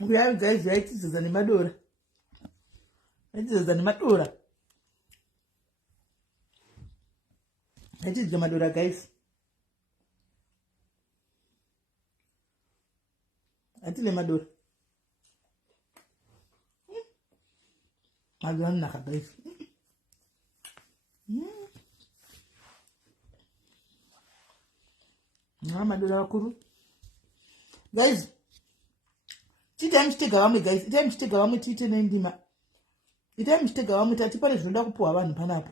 Huyai guys, yaitizeza nemadora. Yaitizeza nemadora. Yaitizeza madora guys. Atile madora. Madora naka guys. Madora wakuru. Guys, chita mstega wamwe guys, ita mstega wamwe tite nendima. Ita mstega wamwe tati pale zvinoda kupuwa vanhu panapo.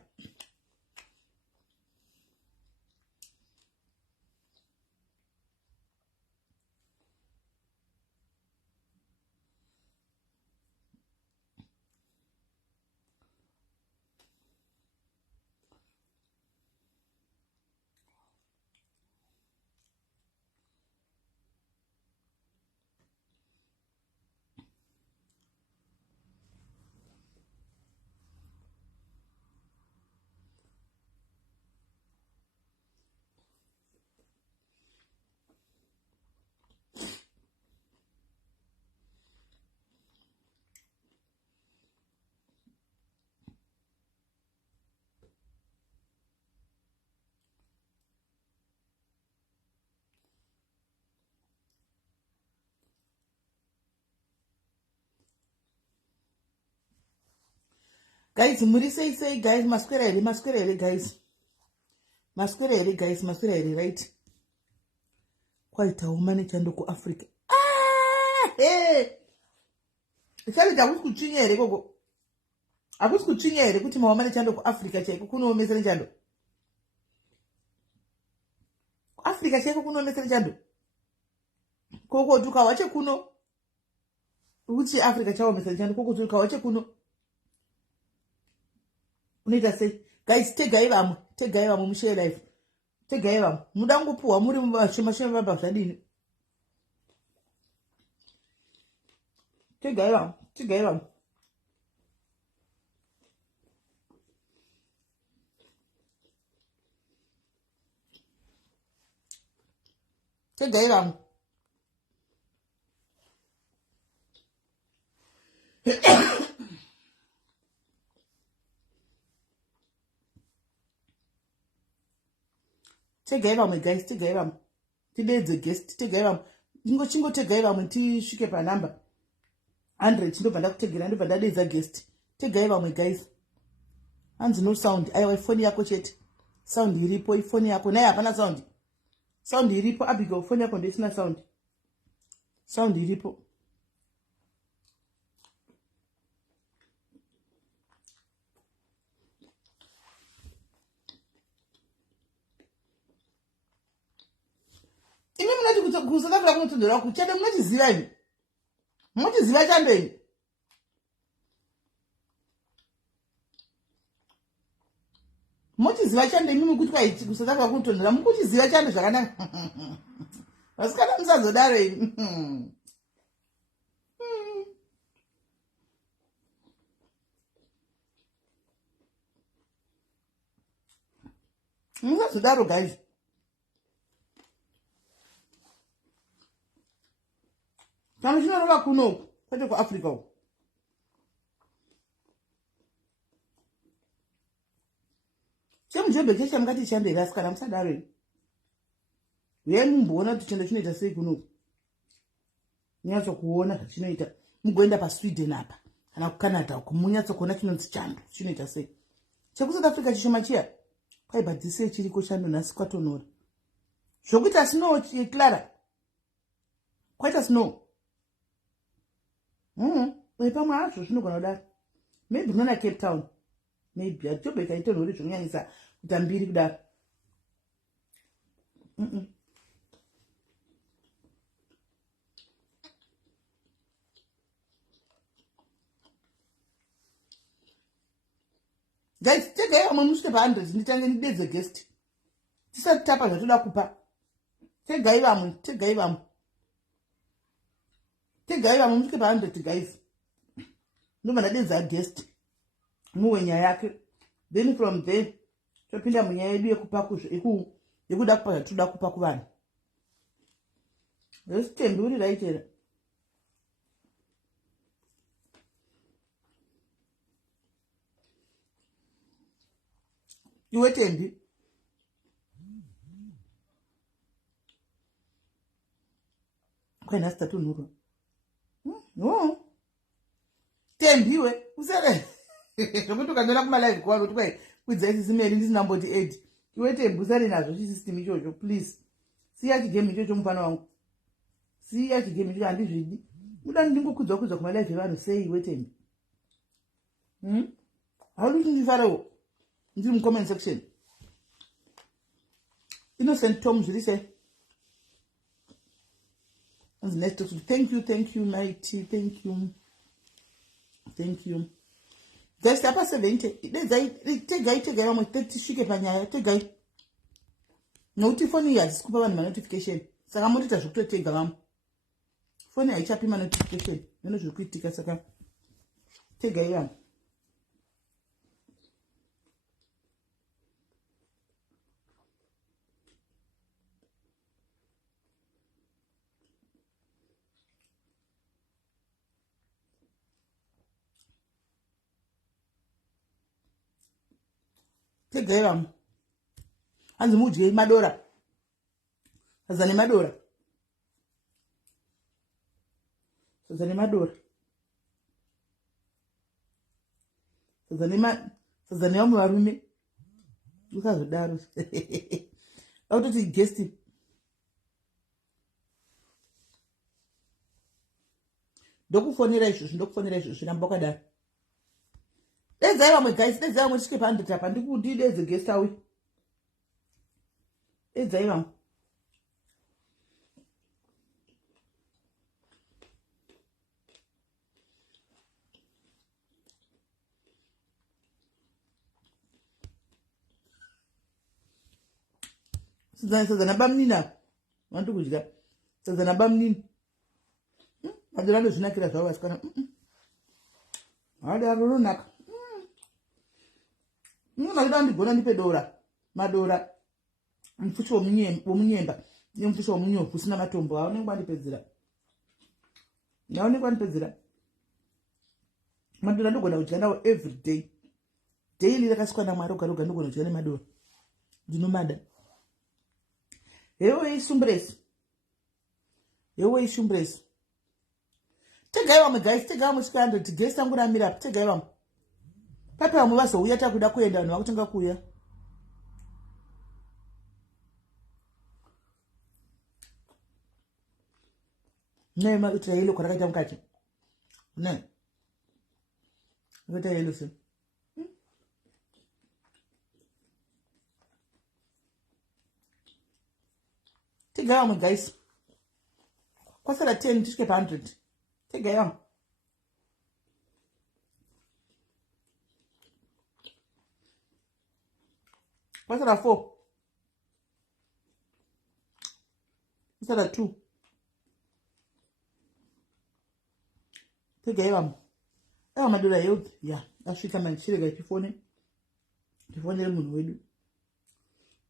Guys, muri say guys, masquerade guys. Masquerade guys, masquerade right. Quite a woman chando ku Africa. Ah, hey. Ikali dawu kuchinyere gogo. Akusi kuchinyere kuti mawamane chando ku Africa cheko kuno mesere chando. Ku Africa cheko kuno mesere chando. Koko tuka wache kuno. Uchi Africa chawo mesere chando koko tuka wache kuno. Unita say, guys, tegaiva mushare life. Tegaiva. Mudangu puwa, muri mashima bafadini. Tegaiva. Tegaiva. Tegaiva me guys, tegaiva. Today the guest, tegaiva. Chingo tegaiva mti shike pa number 100 chindo banda kutegera ndo banda is a guest. Tegaiva me guys. Hands no sound. Aiwa phone yako chete. Sound iripo ifone yako naye hapana sound. Sound iripo abigo phone yako ndio sina sound. Sound iripo. Imi mnati kusaka kwa kutundura kuchede mnati ziva ini. Mnati ziva chando ini. Mnati ziva chando imi mkuti kwa iti kusaka kwa kutundura mkuti ziva chando shakana. Wasikana msazo dare ini. Msazo daro guys. Kama shino roba kuno kwete kwa Africa. Chemjebe kesha mkati chande raskana msadare. Yenu mbona tuchenda chinoita sei kuno. Nyatso kuona chinoita mugoenda pa Sweden apa kana ku Canada kumunyatso kuona chinonzi chando chinoita sei. Cheku South Africa chishoma chia. Kai badise chiriko chando nasi kwatonora. Zvokuita snow Clara. Kwaita snow. Pamwe acho zvinogona kudaro. Maybe nona Cape Town. Maybe atobe kaita rori zvonyanyisa kuita mbiri kudaro. Guys, tegaiva mumusvike pa 100 nditange ndidedze guest. Tisati tapa zvatoda kupa. Tegaiva musvike pa 100 guys. Ndobva ndadedza guest. Muhwe nyaya yake. Then from there topinda munyaya yedu yekupa yekuda kupa zvatoda kupa kuvanhu. Resitenduri raichera. Iwe Tembi. Kwena statu nuru. No. Tembi we. Usere. Zokuti ukandona kuma live kwako kuti kwai kwidza SIS MELLY ndisina mboti 8. Iwe Tembi usare nazvo system ichocho please. Siya chigame ichocho mufana wangu. Siya chigame ichocho handizvidi. Muda ndingokudzwa kuma live yevanhu sei iwe Tembi. How do you feel? In the comment section. Innocent Tom, je say. Next, thank you, mighty, thank you. Just apa 70. Take guy, I'm 30 shike panyaya, take guy. Notify years, kupa my notification. Sagamoti to take gam. Phone I chapi my notification. No, you quit take a second. Take guy. Tegayam. Anzi muje madora. Azani madora. Azani amu warume. Ukazodaro. Autoti guest. Ndokufonera izvo ndamboka da. Dezai vamwe guys, dezai vamwe svike pa100 apa ndikuti deze guest awe. Dezai vamwe. Sazana bamnina. Vantu kudya. Sazana bamnina. Madora ndozvinakira zvavo vasikana. Hada runaka. Nuna ndigona ndipe dora. Madora. Mfuchi womunyemba. Mfuchi womunyovu usina matombo. Aonekwa ndipedzera. Madora ndogona kudya nawo every day. Daily rakasikwa naMwari ugaroga ndogona kudya nemadora. Ndinomada. Yewe ishumbresi. Tegai vamwe guys, tegai vamwe svika 100 guest angu ramira apa, tegai vamwe. Pape vamwe vazouya takuda kuenda vanhu vakutanga kuuya. Ne makuitira yellow kwarakaita mukati. Ne. Akaita yellow se. Tegai vamwe guys. Kwasara 10 tisvike pa100. Tegai vamwe. Kwasara 4. Kwasara 2. Tegai vamwe. Ewa madora youth. Ya. Asvika manchirega ichifone. Tifonere munhu wedu.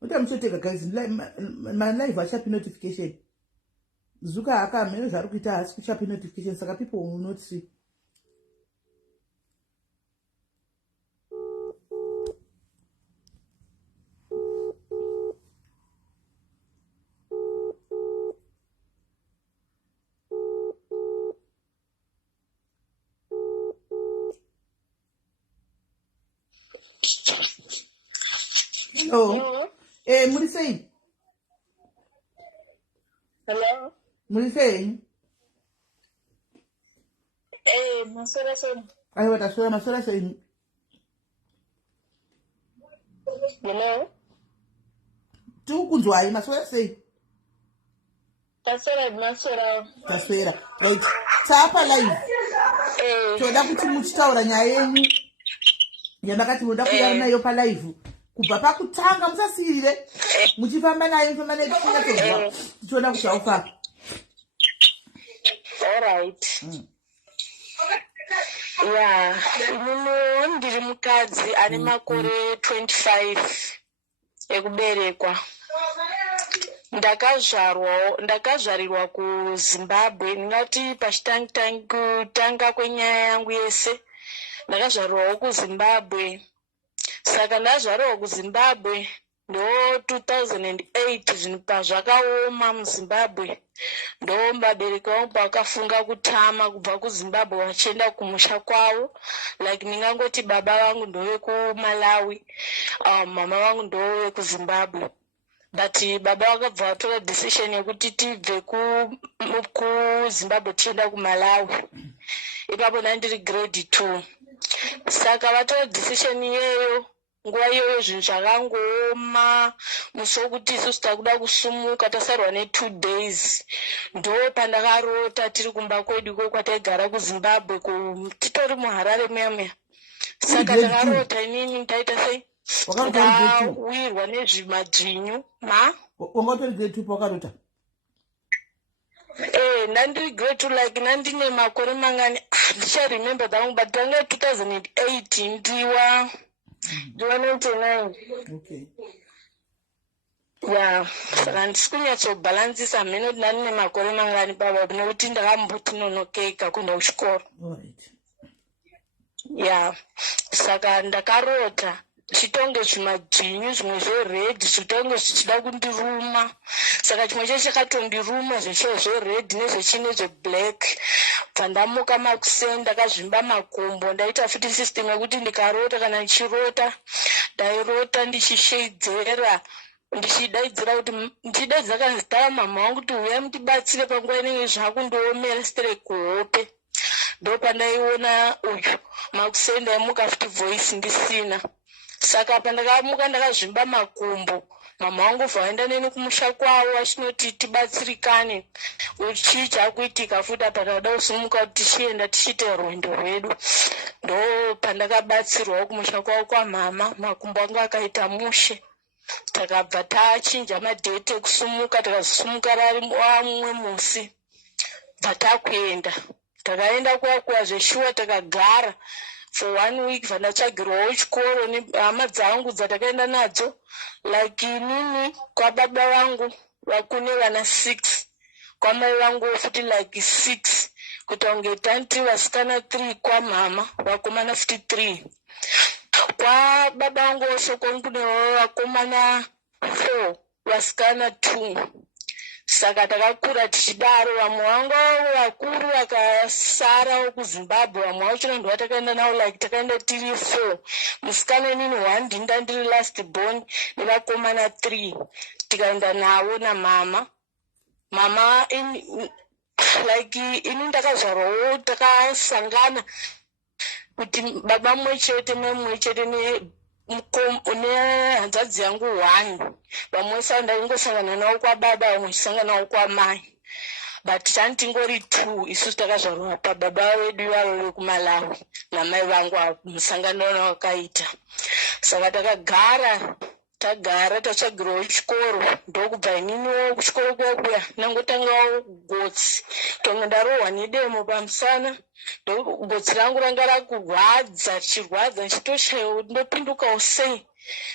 Utamutoteka guys. My life achapi notification. Zuka akamene zviri kuita hasi kuchapi notification saka people will not see. Hello. Muri sei? Hello. Muri sei? Masora sei. Aiwa taswera masora sei. Hello. Tu kunzwai masora sei. Masora. Taswera. Right. Tapa live. Toda kuti muchitaura nyaya yenyu. Yandakati muda kuyara nayo pa live. Kubva pakutanga musasirire. Muchifamba nayo mufamba nayo kusina tozwa. Tichoda kuti aufaka. All right. Yeah, muno ndiri mukadzi ane makore 25 ekuberekwa. Ndakazvarirwa kuZimbabwe, ndingati pachitanga kwenyaya yangu yese. Ndakazvarirwawo kuZimbabwe. saka ndazvarwa kuZimbabwe ndo 2008 zvinhu pazvakaoma muZimbabwe ndo vabereki vangu pakafunga kutama kubva kuZimbabwe vachienda kumusha kwavo, like ndingangoti baba vangu ndovekuMalawi, mama vangu ndovekuZimbabwe. But baba vakabva vatora decision yekuti tibve kuZimbabwe tichienda kuMalawi. Ipapo ndandiri grade 2. Saka vatora decision iyeyo. Nguva iyoyo zvinhu zvakangooma, musi wokuti isusu takuda kusumuka tasarwa ne2 days. Ndo pandakarota tiri kumba kwedu iko kwataigara kuZimbabwe titori muHarare muya. Saka takarota inini taita sei ndawirwa nezvimadzvinyu. Wanga utori grade 2 pawakarota? Ndandiri grade 2, like nandine makore mangani ndicharemember dhangu, but tanga 2008 ndiwa 99. Okay. Yeah, saka ndisi kunyatsobhalansisa mheno kuti ndandine makore mangani baba nekuti ndakamboti nonokeka kuenda kuchikoro. Alright. Yeah, saka ndakarota chitonge zvimadzvinyu zvimwe zveredhi zvitonge zvichida kundiruma. Saka chimwe cheche chakatondiruma zveshe zveredhi nezvechine zveblack. Pandamuka makuseni ndakazvimba makumbo, ndaita futi system yekuti ndikarota kana ndichirota ndairota ndichishedzera ndichidaidzira kuti ndichidaidzira kanzitara mama wangu kuti uya mutibatsire panguva inenge zvakundoomera sitere kuhope. Ndo pandaiona uyu makuseni ndaimuka futi voice ndisina. Saka pandakamuka ndakazvimba makumbo, mama wangu vaenda neni kumusha kwavo achinoti tibatsirikane uchii chakuitika futi apa takada kusumuka kuti tichienda tichiite rwendo rwedu. Ndo pandakabatsirwawo kumusha kwavo kwamama, makumbo anga akaita mushe. Takabva tachinja madhete ekusumuka, takazosumuka rari mumwe musi bva takuenda. Takaenda kuyakuya zveshuwa takagara for 1 week vandatsvagirwawo chikoro nehama dzangu dzatakaenda nadzo, like inini kwababa vangu vakune vana 6, kwamai vangu futi like 6, kuita kunge tanti vasikana 3, kwamama vakomana futi 3. Kwababa vangu wose kune vakomana 4 vasikana 2. Saka takakura tichidaro, vamwe vangu vakuru vakasara kuZimbabwe, vamwe vacho ndo vatakaenda navo, like takaenda tiri 4, musikana inini 1 ndinda ndiri last born nevakomana 3 tikaenda navo namama. Mama like ini ndakazvarwawo takasangana kuti baba mumwe chete mumwe chete nehanzvadzi yangu 1, vamwe sa ndaingosangana navo kwababa, vamwe chisangana navo kwamai, but tantingori 2 isusu takazvarwa pababa wedu ivavo vekuMalawi namai vangu musangano wakaita. Saka takagara tatsvagirwawo chikoro, ndokubva ininiwo kuchikoro kuyakuya nangotangawo gotsi, tonge ndarohwa nedemo pamusana. Gotsi rangu ranga rakurwadza richirwadza ndichitoshayiwa kuti ndopindukawo sei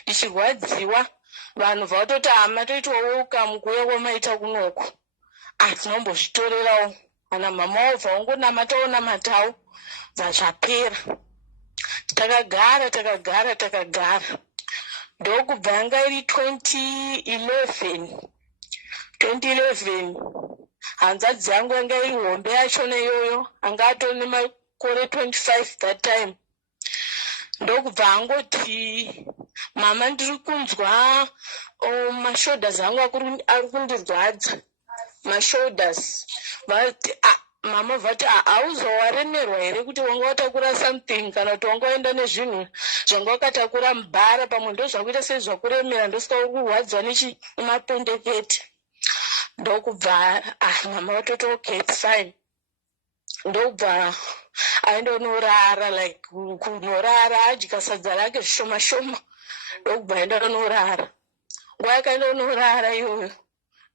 ndichirwadziwa. Vanhu vakatoti hama toitwawo ukamukuya kwamaita kunoko, tinombozvitorerawo. Kana mama wavo vaongonamatawo namatawo zvazvapera. Takagara ndokubva yanga iri 2011 hanzvadzi yangu yanga iri hombe yachona iyoyo, anga atori nemakore 25 that time. Ndokubva angoti mama ndiri kunzwa mashoulders angu ari kundirwadza mashoulders. Mama vati hauzowaremerwa here kuti wanga watakura something kana kuti wanga waenda nezvinhu zvanga wakatakura mubhara, pamwe ndo zvakuita sei zvakuremera ndosika uri kurwadziwa nemapendekete. Ndokubva mama watoti okay it's fine. Ndokubva aenda unorara, like kunorara adya sadza rake zvishoma shoma. Ndokubva aenda unorara, nguva yakaenda unorara iyoyo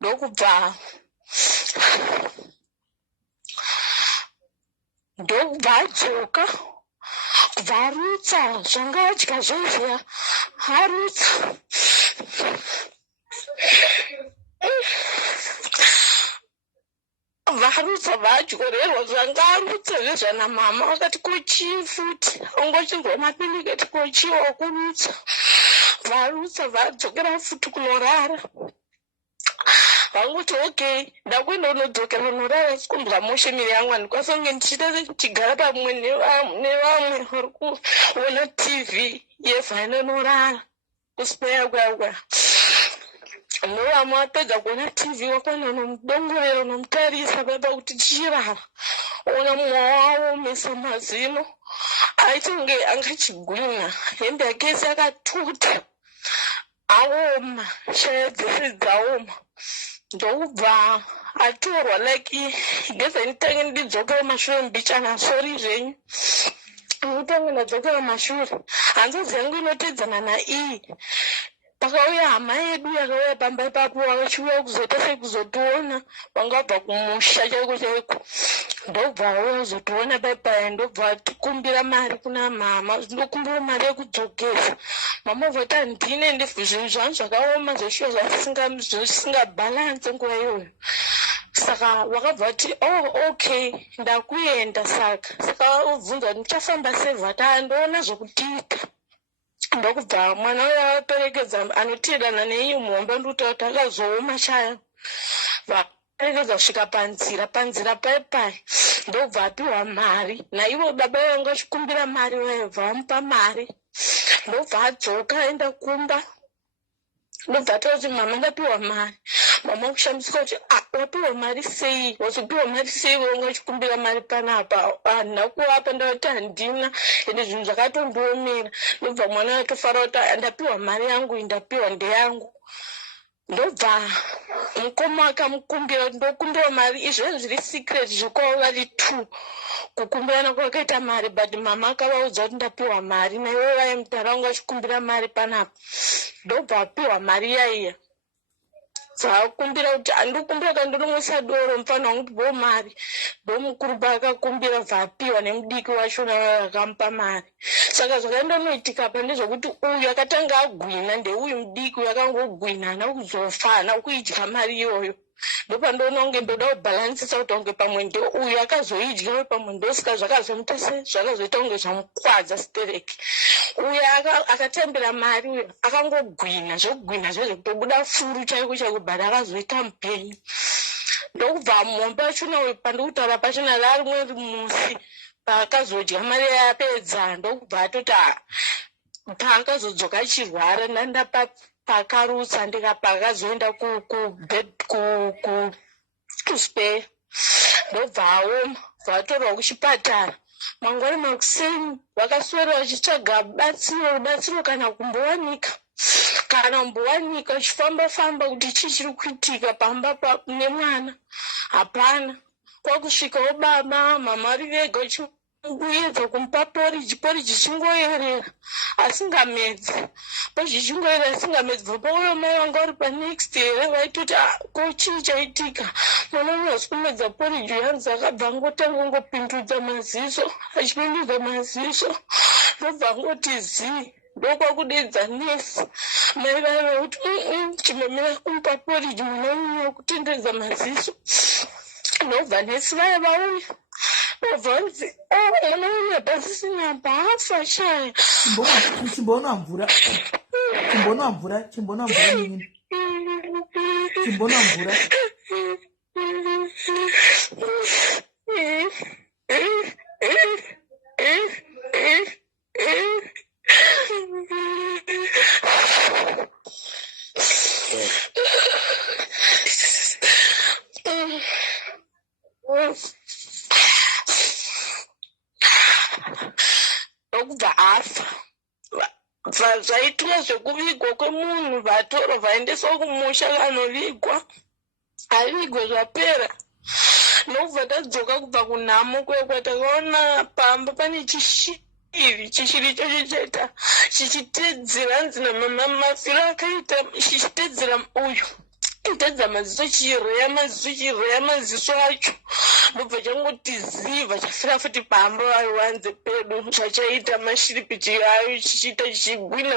ndokubva adzoka kubva arutsa zvanga adya zvezviya, arutsa varutsa vadyorerwa zvangarutsa zvezvana mama vakati kochii futi ungochinzwa mapiniketi kochii wakurutsa varutsa vadzokera futi kunorara vangoti okay ndakuenda unodzokera unorara sikumbwa moshe miri yangu handikwanisa kunge ndichiita ndichigara pamwe nevamwe vari kuona tv yevhainenorara kuspeya kwakwa novamwe vapedza kuona tv wakwana unomudongorera unomutarisa baba kuti tichirara ona mumwe wavo mesa mazino aitonge angachigwinya hembe yake yese akatuta aoma shaya dzese dzaoma ndokubva atorwa like geza nditange ndidzokera mashure mbichana sori zvenyu utange ndadzokera mashure hanzodzi yangu inotedzana naiyi pakauya hama yedu yakauya pamba ipapo vachiuya kuzota sekuzotiona vanga vabva kumusha chaiko chaiko ndobva auya kuzotiona paipai ndobva atikumbira mari kuna mama ndokumbira mari yekudzokesa mama voti handine zvinhu zvangu zvakaoma zveshuwa zvisingabhalanse nguva iyoyo saka wakabva ati okay ndakuenda saka ubvunza kuti muchafamba sevhata ndoona zvokutiita ndokubva mwana uyo avaperekedza anotiedana neiyi muhomba ndikutaura kuti akazooma chaya vaperekedza kusvika panzira paipai ndobva apiwa mari naivo baba vanga vachikumbira mari vaibva vamupa mari ndobva adzoka aenda kumba ndobva ataura kuti mama ndapiwa mari mama kushamisika kuti wapiwa mari sei wazopiwa mari sei vanga vachikumbira mari panapa handina kuvapa ndavati handina ende zvinhu zvakatondiomera ndobva mwana atofara kuti ndapiwa mari yangu ndapiwa ndeyangu ndobva mukoma akamukumbira kuti ndokumbira mari izvozvo zviri secret zvokwavo vari 2 kukumbirana kwakaita mari but mama akavaudza kuti ndapiwa mari naivo vaimutaraunga vachikumbira mari panapa ndobva apiwa mari yaiya dzakumbira kuti handikumbira kandinomwisa doro mufana wangu kuti bo mari ndomukuru paakakumbira bvapiwa nemudiki wachona akamupa mari saka zvakaendonoitika pa ndezvokuti uyu akatanga agwina ndeuyu mudiki uyu akangogwina hana kuzofa hana kuidya mari iyoyo ndopandona unge ndoda kubhalansisa kuti unge pamwe ndo uyu akazoidya uye pamwe ndosika zvakazomuita zvakazoita unge zvamukwadza stereki uyu akatambira mari uyo akangogwina zvokugwina zvezvekutobuda furu chaiko chaiko bhari akazoita mupenyu ndokubva muhombe wachona uyu pandikutaura pachona rarimwe rimusi paakazodya mari yapedza ndokubva atoti paakazodzoka achirwara ndanda pakarutsa ndikapakazoenda kuspeya ndobva aoma vatorwa kuchipatara mangwani makuseni vakaswera vachitsvaga rubatsiro kana kumbowanika uchifamba kuti chii chiri kuitika pamba nemwana hapana kwakusvikawo baba mama ari vega uedza kumupa poriji chingoyerera asingamedzi pozvichingoyerera asingamedzi bvapauyo mai vanga vari panext here vaitoti ko chii chaitika mwana uyo hasi kumedza poriji yanzi akabva angotanga ngopindudza maziso achipindudza maziso ndobva angoti zii ndokwakudedza nesi mai vaiva kuti chimemera kumupa poriji mwana uyo wekutenderedza maziso ndobva nesi vaya vauya vanzi mwana uya pasisina bhafa shaya chimbonwa mvura nini chimbonwa mvura ndokubva afa zvaitwa zvekuvigwa kwemunhu vatorwa vaendeswa kumusha vanovigwa avigwe zvapera ndokubva tadzoka kubva kunhamo kwekwa takaona pamba pane chishiri chacho chaita chichitedzera hanzi namamafiro akaita chichitedzera uyu itedza maziso chireya maziso acho ndobva changoti zivha chafira futi pamba vaiwanze pedu zvachaita mashiripichi ayo chichiita chichigwina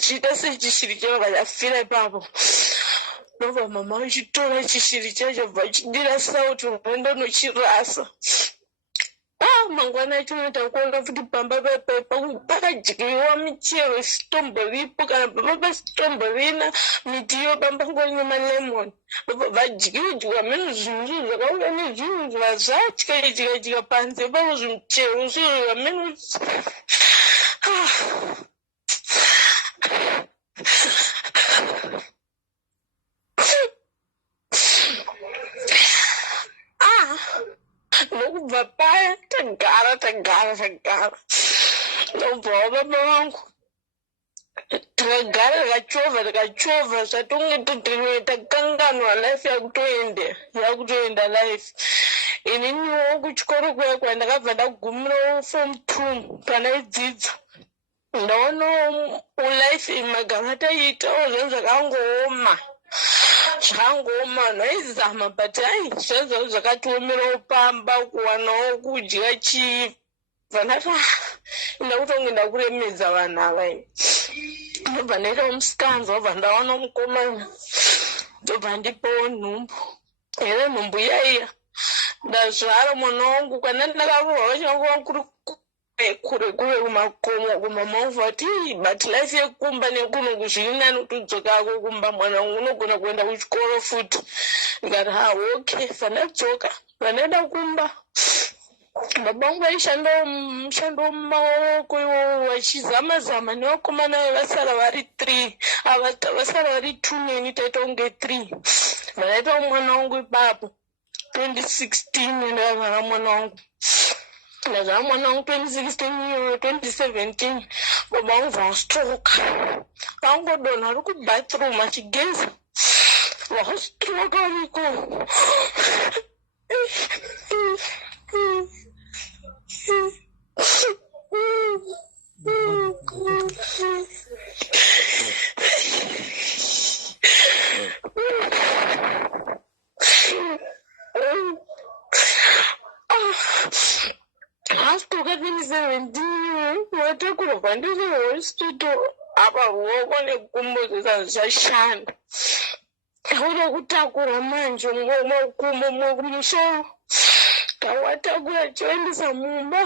chichiita sechishiri chinobva chafira ipapo ndobva mama achitora chishiri chacho bva chidira sauti rwendo nochirasa. Mangwana achinoita kuona kuti pamba pakadyiwa michero isitombovipo kana pamba pasitomborina mitiyo pamba ngorine malemoni vadyiwa meno zvinhu zvakauya nezvinhu zvazvatyaityaityika panze pavo zvimuchero zviro meno nokubva paya tagara nobvawo baba vangu takagara takachovha zvatonge takanganwa life yakutoenda life. Ininiwo kuchikoro kuya kwandakabva ndagumirawo form 2 panaidzidza ndaonawo life magama taiitawo zvinhu zvakangooma naizama but zvaizvo zvakatiomerawo pamba kuwanawo kudya chibva ndakutonge ndakuremedza vanhu ava ndobva ndaitawo musikanzwa wabva ndawana mukomana ndobva ndipawo nhumbu here nhumbu yaiya ndazvara mwana wangu kana ndakarohwa vachanguva kure kumakomo kumamovha ati but life yekumba nekunungu zviri nani kutodzoka ako kumba mwana wangu unogona kuenda kuchikoro futi. Ndikati okay vandadzoka vandaenda kumba baba vangu vaishandawo mushando mumaoko iwowo vachizama nevakomana vasara vari 3 vasara vari 2 neni taita kunge 3 vandaitawo mwana wangu ipapo 2016 ndakazvara mwana wangu 2016 iyo 2017 baba vangu vastroka vangodonha ari kubathroom achigeza vakastroka ariko asitoka 2017 watakurwa ndiri hospital apa ruoko nekumbo zvisashanda uda kutakura manje mumusoro kawatakura choendesa mumba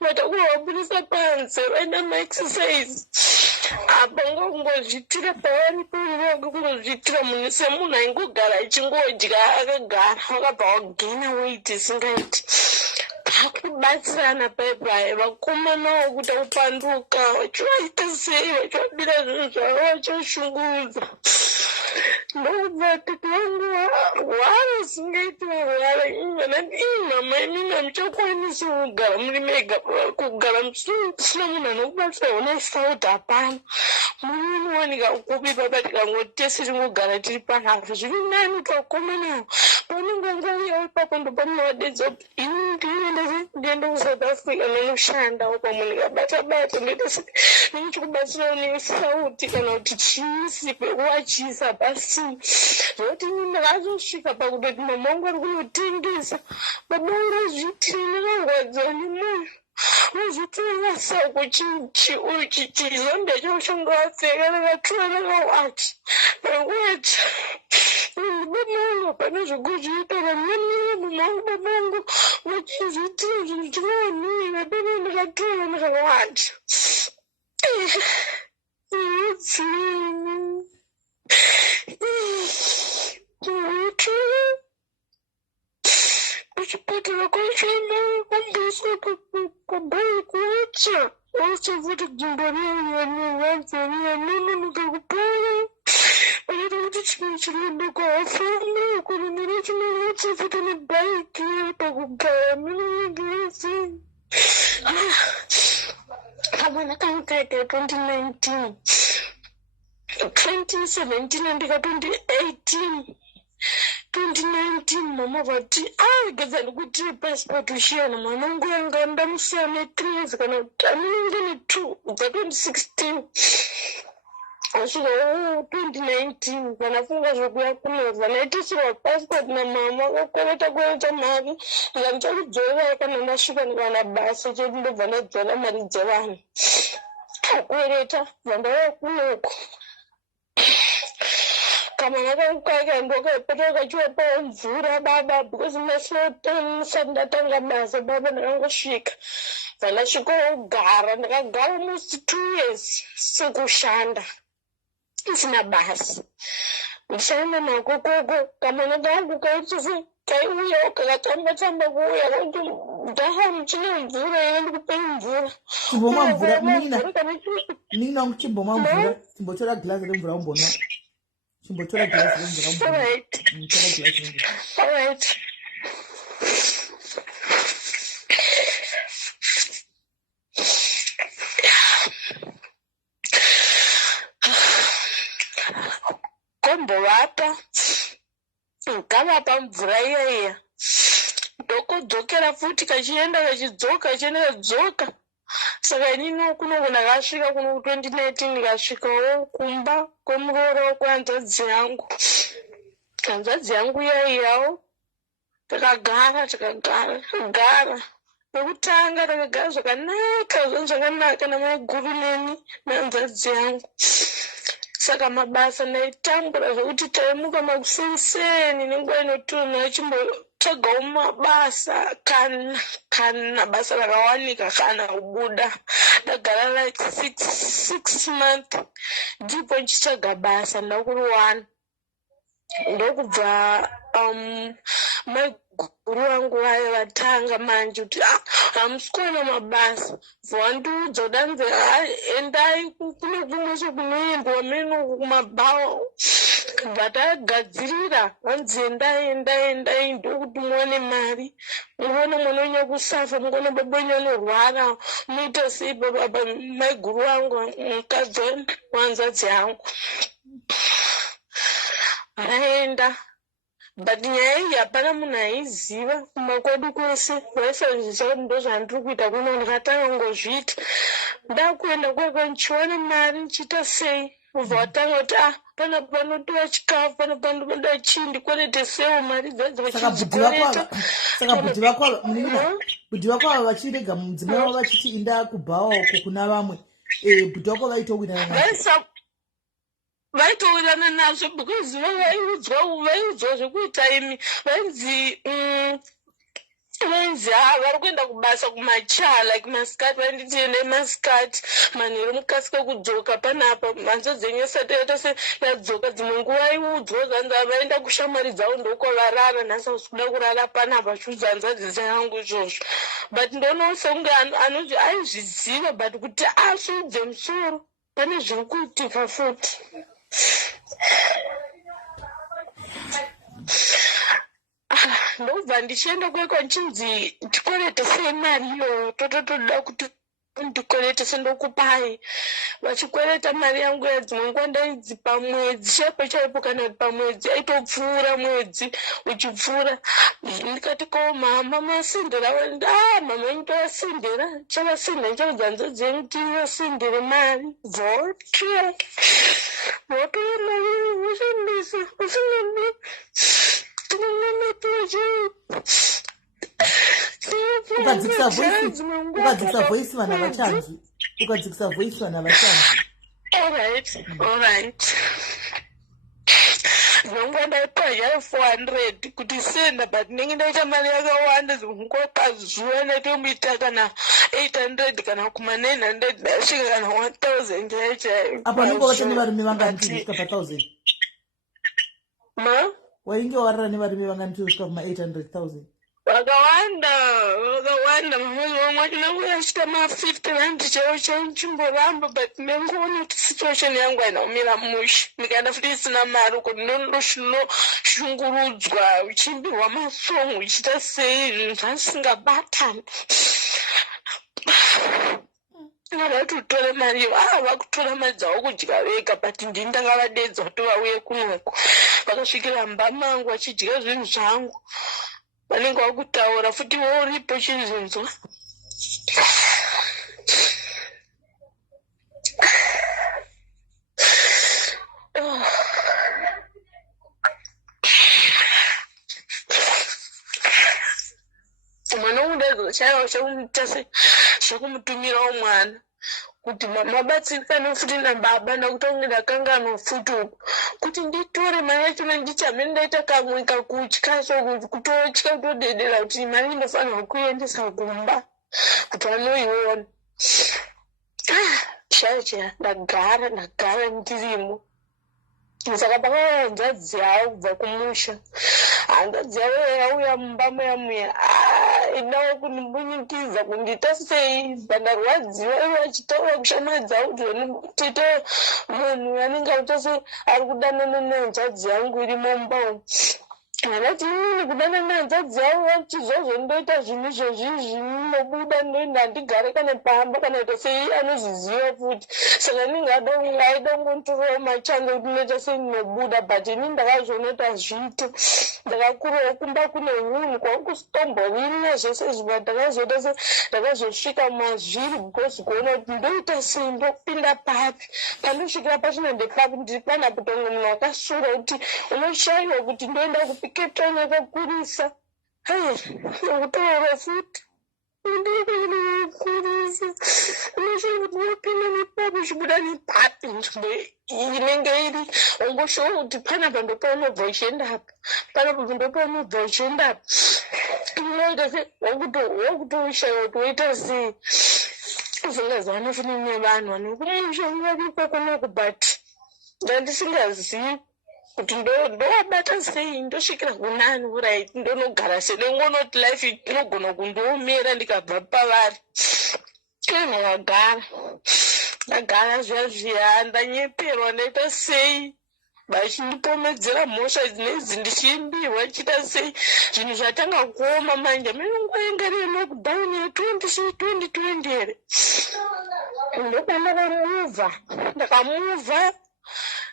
watakura wabudisa panze vaenda maexercise apa ngongozvitira pawaripo ngongozvitira munhu semunhu aingogara achingodya akagara wakabva wagena weight isingaiti kubatsirana paipai vakomanawo kuti kupanduka vachivaita sei vachivabira zvinhu zvavo vachoshungurudza ndobva tete vangu wavasingaiti varwara mama imimi hamuchakwanisi kugara muri mega kugara musina munhu anokubatsira una sauti hapana munowanika ukupi papa tikangotese tingogara tiri panhavo zviri nani twakomanawo paunenge ngouyawo ipapo ndopamunovadedza kuti ndienda kusouth africa nonoshandawo pamunikabata ndochikubatsirawo nesauti kana kuti chiisi pekuwachisa pasi zvokuti ndakazosvika pakutoti mama wangu ari kunotengesa baba vangu azviitire nemarwadziwa nemoyo uzvitora sauko chizonda chaushanga wapfeka rakatora rakawati rakuwacha babangu pane zvekuzviitara nemire mumangu babangu wachizviitira zvinhu tinowanhuira baba ndakatora ndakawati kuchipatara kwachoenda kumbiswa kabhari kuwacha wachafuti gumba riyanivadzariyaninonikakupora aita kuti chimwe chinoenda kwavafamba kurumira chinovachafuta nebhaiki pakugara minonenge yese kamwana kangu kaita 2017 andika 2019 mama vati geza ndikutire passport ushiyana mwanangu yanga ndamusiya ne3 years kana kuti anenge ne2 kubva 2016 asvika 2019 vanafunga zvokuya kunova naitisirwa passport namama akakwereta mari ndichakudzorerai kana ndasvika ndikana basa cheti ndobva ndadzora mari dzevanhu akwereta bva ndauya kunoko kama nakakukaika ndokapota kachiwapawo mvura baba because ndisati ndatanga basa baba ndakangosvika ndakasvikogara ndakagara almost 2 years sekushanda isina basa ndishanda nako koko kamwana kangu kaitisi kaiuyawo kakatamba kuuya kuti ndahamu chine mvura ine ndikupe mvura chimbomwa mvura nina chimbomwa mvura chimbotora gilasi remvura umbonwa chimbotora gilasi remvura umbonwa alright kombovapa nkavapa mvura iyaiya ndokodzokera futi kachienda kachidzoka saka inini kuno ndakasvika kuno 2019 ndikasvikawo kumba kwemuroora wekwanzadzi yangu iyaiyawo takagara nekutanga takagara zvakanaka namaiguru neni nehanzadzi yangu saka mabasa naitambura zvokuti taimuka makusenseni nenguva inotonha chimbotsvagawo mabasa kana basa rakawanika kana kubuda ndagara like 6 months ndipo ndichitsvaga basa ndakuri 1 ndokubva maiguru vangu vayo vatanga manje kuti hamusi kuona mabasa vandiudza kudanze endai kune kumwe sokunoendwa meno kumabhawa vatagadzirira vanzi endai ndokuti muone mari muone mwana wenye kusafa muone baba wenye anorwara muita sei baba maiguru vangu mukadzi wanzadzi yangu aenda but nyaya iyi hapana munhu aiziva kumakwedu kwese vaisazvisa kuti ndo zvandiri kuita kuno ndikatanga ngozviita ndakuenda kwekwe ndichiwana mari ndichiita sei ubva watanga kuti pana panotiwa chikafu pana panoda chii ndikwerete sewo mari saka budhi vako ava vachirega mudzimai wavo vachiti inda kubhawa uko kuna vamwe budhi vako vaitowinaa vaitowirana nazvo because vaiudzwa zvekuita imi vainzi vari kuenda kubasa kumacha like masikati vainditi ende masikati manhero mukasika kudzoka panapa mhanzo dzenyu isati yatose yadzoka dzimwe nguva iudzwa zanza vaenda kushamwari dzavo ndokovarara nhasi ausi kuda kurara panapa chiudzanzadzisa yangu izvozvo but ndoonawo sekunge anoti aizviziva but kuti asudze musoro pane zviri kuitika futi ndobva ndichienda kweko nchinzi ndikwerete sei mari iyoyo tototoda kuti ndikwerete sendokupai vachikwereta mari yangu yadzimwe nguva ndaidzi pamwedzi chaipo kana pamwedzi aitopfuura mwedzi uchipfuura ndikati ko mama masindira mama nyitowasindira chavasindira nichaudzanzodzenyu kuti vasindire mari votoya mari voshandisa usingani ukadzikisa voisi vana vachanzwi alright nonguva ndaipazha 400 kuti senda but ndinenge ndaita mari yakawanda zvinguva pazuva ndaitomuita kana 800 kana kuma 900 ndasvika kana 1000 chaichaiyo apa unenge wata nevarume vanganiti kusvika pa1000 wainge warara nevarume vanganiti kusvika kuma 800,000 vakawanda vamwe vachina kuyachita ma50 rand chaiwo chimboramba but nengoona kuti situation yangu haina kumira mushe ndikaenda futi isina mari kuti ndondoshungurudzwa uchimbirwa masongo uchiita sei zvinhu zvasingabatani vakutotore mari iyo vakutora mari dzavo kudya vega but ndini ndanga vadedza kuti vauye kunoko vakasvikira mba mangu vachidya zvinhu zvangu vanenge vakutaura futi vouripo chizinzwa mwana ungudazo chaiwo chekumutumirawo mwana kuti mabatsirikane futi nababa ndakuti unge ndakanganwa futi uku kuti kuti nditore mari yachona ndichame ndaita kamwe kakutya so kutotya kutodedera kuti mari inofanirwa kuendesa kumba kuti vanoiona. Chaicha ndagara ndirimo. Saka pakauya hanzvadzi yavo kubva kumusha. Hanzvadzi yavo yauya mumba muya idawo kundibunyikidza kundiita sei ndarwadziwa ivo vachitaura kushama dzavo kuti tete munhu anenge aita sei ari kudanana nehanzvadzi yangu irimo mumba umu. Handati inini kudana nehanzvadzi yavo vachizvozondoita zvinhu izvozvizvi nobuda ndoenda handigare kana pamba kana ita sei anozviziva futi. Saka ninge aida kungontorowo machando kuti noita sei nobuda but inini ndakazviona kuti hazviite. Ndakakurawo kumba kune hunhu kwakusitomborina zvese zviba ndakazoita sei ndakazosvika mazviri because kuona kuti ndoita sei ndopinda papi. Pandosvikira pachina ndepapi ndiri panapo tonge munhu wakasura kuti unoshayiwa kuti ndoenda kupike tonge yakakurisa. Nokutoora futi. Kurisa. Unoshayiwa kuti wopinda nepapi uchibuda nepapi nzvimbo inenge iri. Ungoshayiwa kuti panapa ndopaunobva uchiendapa. Panapa ndopaunobva uchiendapa. Unoita sei wakutoshayiwa kuti woita sei. Usingazivi vanofanira nevanhu vanokumusha ngaviko kunoku but ndandisingazivi kuti ndowabata sei ndosvikira kunani kurai ndonogara sei ndongonoti life inogona kundiomera ndikabva pavari. Ndagara zviya ndanyeperwa ndaita sei vachindipomedzera mhosva dzinedzi ndichiimbirwa ndichiita sei zvinhu zvatanga kuoma manje minonguva inge iri lockdown ye2020 here. Ndakamuvha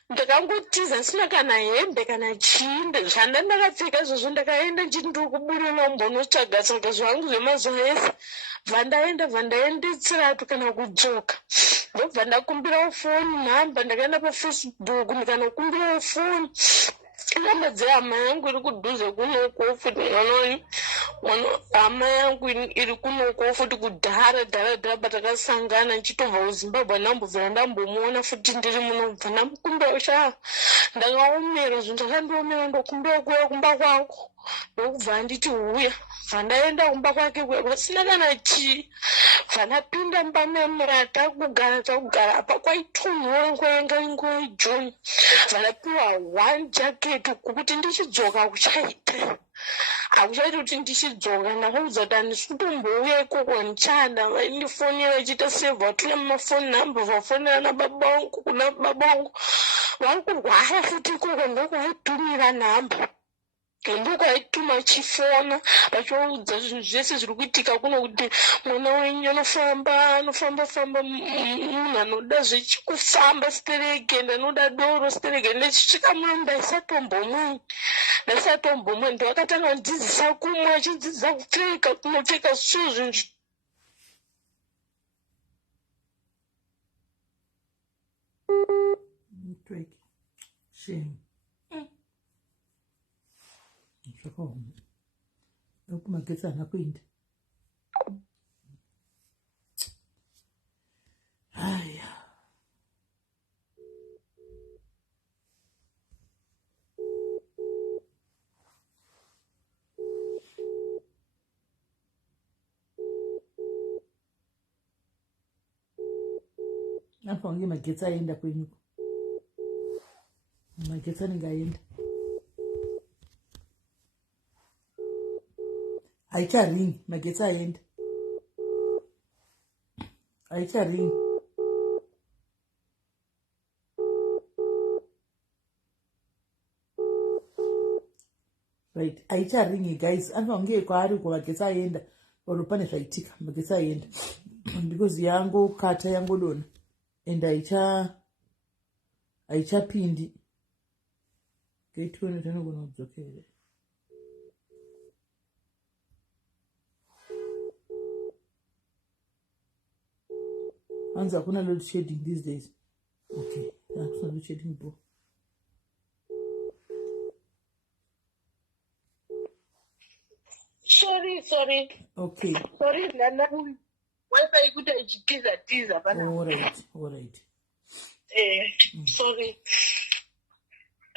ndakangotiza ndisina kana hembe kana chii zvanda ndakapfeka izvozvo ndakaenda ndiri kuburira mbonotsvaga zvangu zvemazuva ese bvandaendetsiratu kana kudzoka ndobva ndakumbirawo foni nhamba ndakaenda paFacebook ndikanokumbirawo foni namba dzehama yangu iri kudhuze kunoko futi hama yangu iri kunoko futi kudhara patakasangana ndichitobva kuZimbabwe ndambobvira ndambomuona futi ndiri munobva ndamukumbirawo ndakaomera zvinhu zvakandiomera ndokumbira kuuya kumba kwako ndokubva nditi uya bvandaenda kumba kwake kuya pasina kana chii bvandapinda mumba memura takugara apa kwaitonhora nguva yanga nguva yejuni bvandapiwa 1 jacket kuti ndichidzoka hakuchaita kuti ndichidzoka ndakaudza kuti handisi kutombouya ikoko ndichanda vaindifonera vachiita sevha tune mafoni namba vafonera nababa vangu kuna baba vangu vari kurwara futi ikoko ndokwaitumira namba ndokwaituma chifona vachiudza zvinhu zvese zviri kuitika kuno kuti mwana wenyu anofamba munhu anoda zvechikufamba stereke ndanoda doro stereke ndichisvika muno ndaisatombomwe ndowakatanga kundidzidzisa kumwe achidzidzisa kupfeka kunopfeka sio zvinhu shame. Zvakaoma nokumagetsi haana kuenda. Haya, apa wange magetsi aenda kwenyuko. Magetsi anenge aenda. Haicharingi magetsi aenda. Haicharingi. Right, haicharingi guys. Anonge kwaari kwa magetsi aenda or pane zvaitika magetsi aenda because yangokata yangodona and haichapindi. Gaitoni tanogona kudzokera. Hands hakuna load shedding these days. Okay, that's not load shedding bro. Sorry. Okay. Sorry, Nana. Wi-Fi could teaser. All right. Sorry.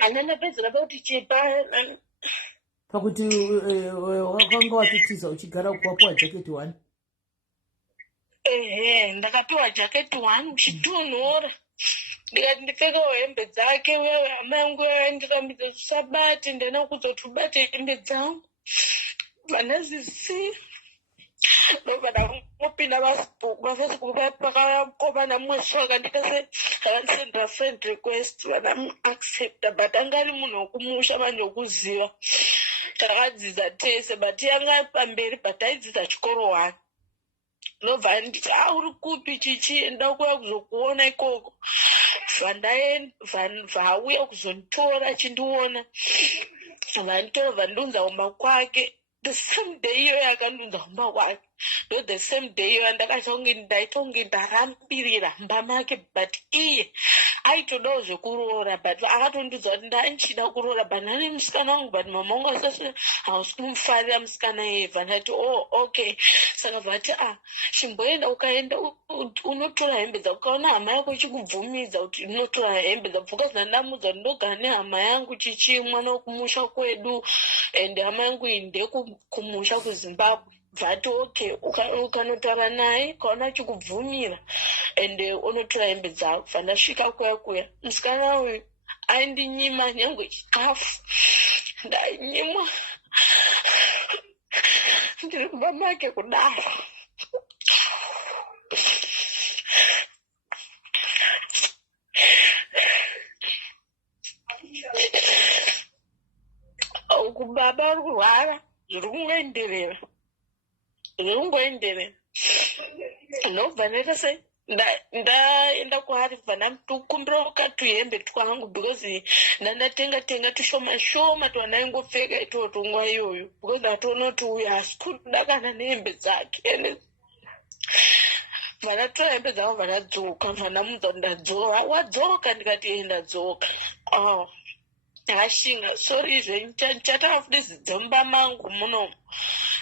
anana pedzera kuti chipa pakuti wakanga watitiza uchigara wapiwa jaketi 1. Ndakapiwa jaketi 1 uchitonhora. Ndikati ndipfekawo hembe dzake. Hama yangu yaindikambidza kusabati ndena kuzoti ubate hembe dzangu. Vanazisi ndobva ndopinda mafacebook pakakomana mwesi wakandikase avanisendera friend request vanamuaccepta but anga ari munhu wokumusha manje wokuziva. Takadzidza tese but yanga pamberi but aidzidza chikoro 1. Ndobva nditi uri kupi chichienda kuya kuzokuona ikoko. Vauya kuzonditora achindiona vanditora vandiunza umba kwake. The same day iyo yakandunza umba kwake. No, the same day iyo ndaitonge ndarambirira mba make but iye aitodawo zvekuroora but akatondudza kuti ndanchida kuroora but nani musikana wangu but mama wangu asasi hausi kumufarira musikana Eva. Ndati okay. Saka vati chimboenda ukaenda unotora hembe dzako ukaona hama yako ichikubvumidza kuti unotora hembe dzako pfuka zinandamudza ndinogara nehama yangu chichi mwana wokumusha kwedu and hama yangu iyi ndekumusha kuZimbabwe. Vati okay ukanotaura naye kaona chikubvumira and unotora hembe dzako. Vandasvika kuya musikana uyu aindinyima nyangwe chikafu. Ndainyimwa ndiri kumba make kudaro. Baba ari kurwara zviri kungoenderera. Ndobva ndaita sei ndaenda kwaari bva ndamkumbira katuhembe twangu because ndandatenga tushoma twanaingopfeka itoto nguva iyoyo because ndatoona kuti uyu hasi kuda kana nehembe dzake. Vanatora hembe dzangu vanadzoka vanamudza ndadzoka. Wadzoka? Ndikati ndadzoka. Ashinga sorry zvenchata futi zidzimba mangu muno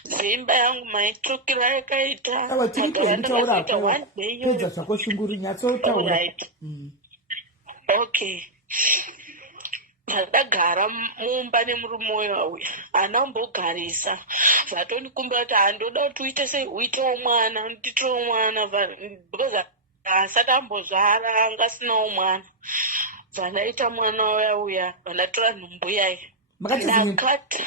zimba yangu maitrokera yakaita pedza zvako shunguru nyatsotaura. Okay. Ndagara mumba nemurume uyu anambogarisa vatondikumbira kuti handoda kuti uite sei uitewo mwana nditowo mwana because asati ambozvara anga asinawo mwana. Vandaita mwana uya vandatora nhumbu yaye.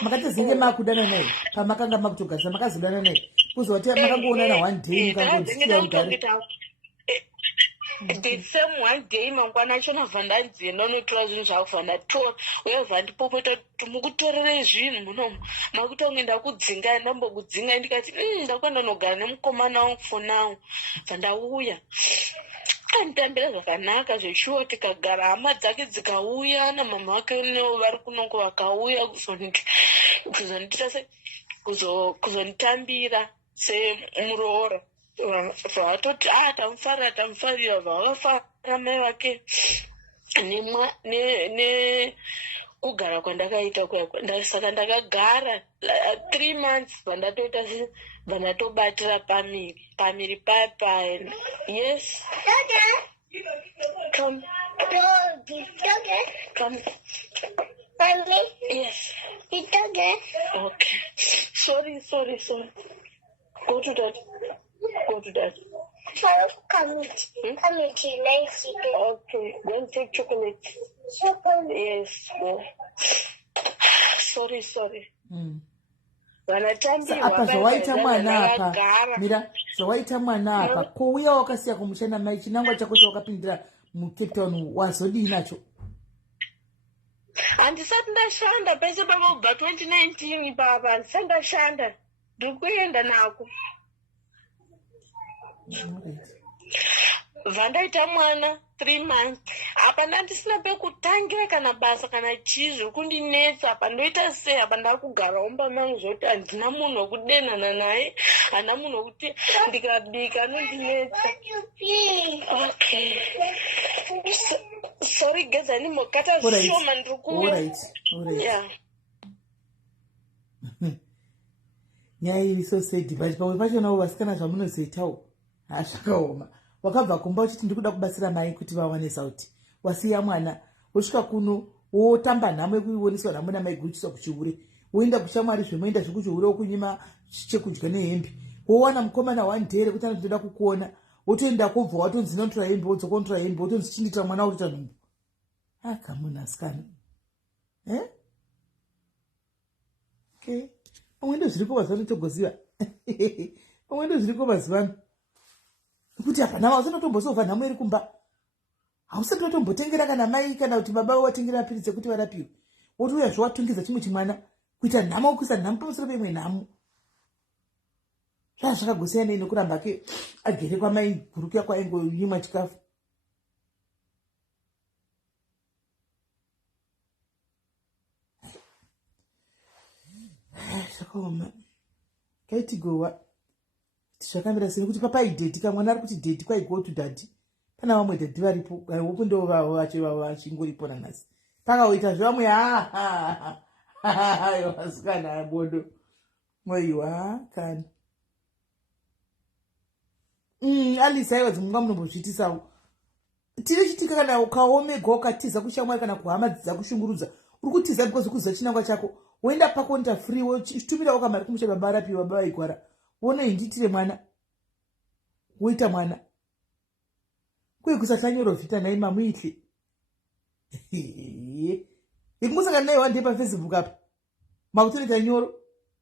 Makati zine makudana naye pamakanga makutogarisa makazodana naye kuzoti makangoonana one day mukangosiya ugare. The same one day mangwana achona vhandanzienda unotora zvinhu zvako vhandatora uye vandipopota kuti mukutorere zvinhu munomu makutonge ndakudzingai ndambokudzingai. Ndikati ndakwenda nogara nemukomana wangu for now. Vandauya anditambira zvakanaka zveshuwa tikagara hama dzake dzikauya namama wake nevo vari kunoko vakauya kuzondita kuzonditambira semuroora. Vatoti tamufarira vavafara mai vake kugara kwandakaita kuya. Saka ndakagara 3 months vandatoita vandatobatira pamiri papa. Yes. Come. Come. Yes. Okay. Sorry. Go to that. Come to nice. Okay. Go and take chocolate. Yes. Go. Sorry. Apa zvawaita mwana apa mira zvawaita mwana apa kuuya wakasiya kumushana mai chinangwa chako chawakapindira muCape Town wazodii nacho? Handisati ndashanda pese pakubva 2019 baba handisati ndashanda ndikuenda nako. Vandaita mwana 3 months apa ndandisina pekutangira kana basa kana chii zviri kundinetsa apa ndoita sei apa ndakugara umba mangu zvoti handina munhu wekudenana naye handina munhu wekuti ndikabika anondinetsa. Okay. Sorry guys animokata zvishoma ndiri kuya. Nyaya iri so sedi but pamwe pachonawo vasikana zvamunozoitawo hazvakaoma. Wakabva kumba uchiti ndikuda kubatsira mai kuti vawane sauti. Wasiya mwana, usvika kuno wotamba nhamo yekuioneswa nhamo namaiguchisa kuchiure, woenda kushamwari zvemoenda zvekuchiure wokunyima chekudya nehembe, wowana mukomana wandhere kuti anotoda kukuona, wotoenda kobva watonzi notora hembe, wodzoka unotora hembe, wotonzi chinditira mwana wotoita nhumbu. Akamuna asikana okay. Pamwe ndo zviriko mazuva anotogoziva pamwe ndo zviriko mazuva ano kuti hapana usati watombozova nhamo iri kumba, hausati watombotengera kana mai kana kuti baba watengera mapiritsi ekuti varapiwe, wotouya zvowatungiza chimwe chimwana kuita nhamo, kuisa nhamo pamusoro peimwe nhamo. Zvaa zvakagosiyana nekuramba ke agere kwamai gurukuya kwaingonyimwa chikafu. Zvakaoma kaiti gowa zvakamira sei kuti papai dhedhi kamwana ari kuti dhedhi kwai go to dadhi, pana vamwe dhedhi varipo wopo ndo vachingoripo nanhasi pakaoita zvamwe vasikana abodo moiwa kani alisa aiwa dzimunga munombozvitisawo tiri chitika kana ukaomegwa ukatiza kushamwari kana kuhama dzakushungurudza uri kutiza because kuziva chinangwa chako, woenda pakonta free wochitumira wakamari kumusha baba arapiwa baba vaigwara, wona inditire mwana woita mwana kuye kusasanyoro vhita nai mamuihle ikusangana naye wandei pafacebook apa makutoita nyoro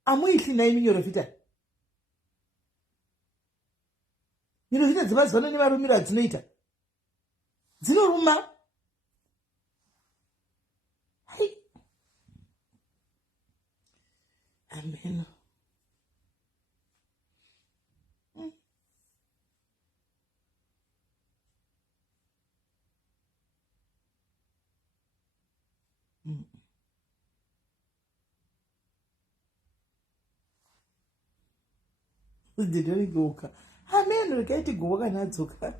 amuihle nai minyoro vhita. Nyoro vhita dzemazivano nevarumiro adzinoita dzinoruma. Amen. Ndidorigoka amen rikaiti gowa kana adzoka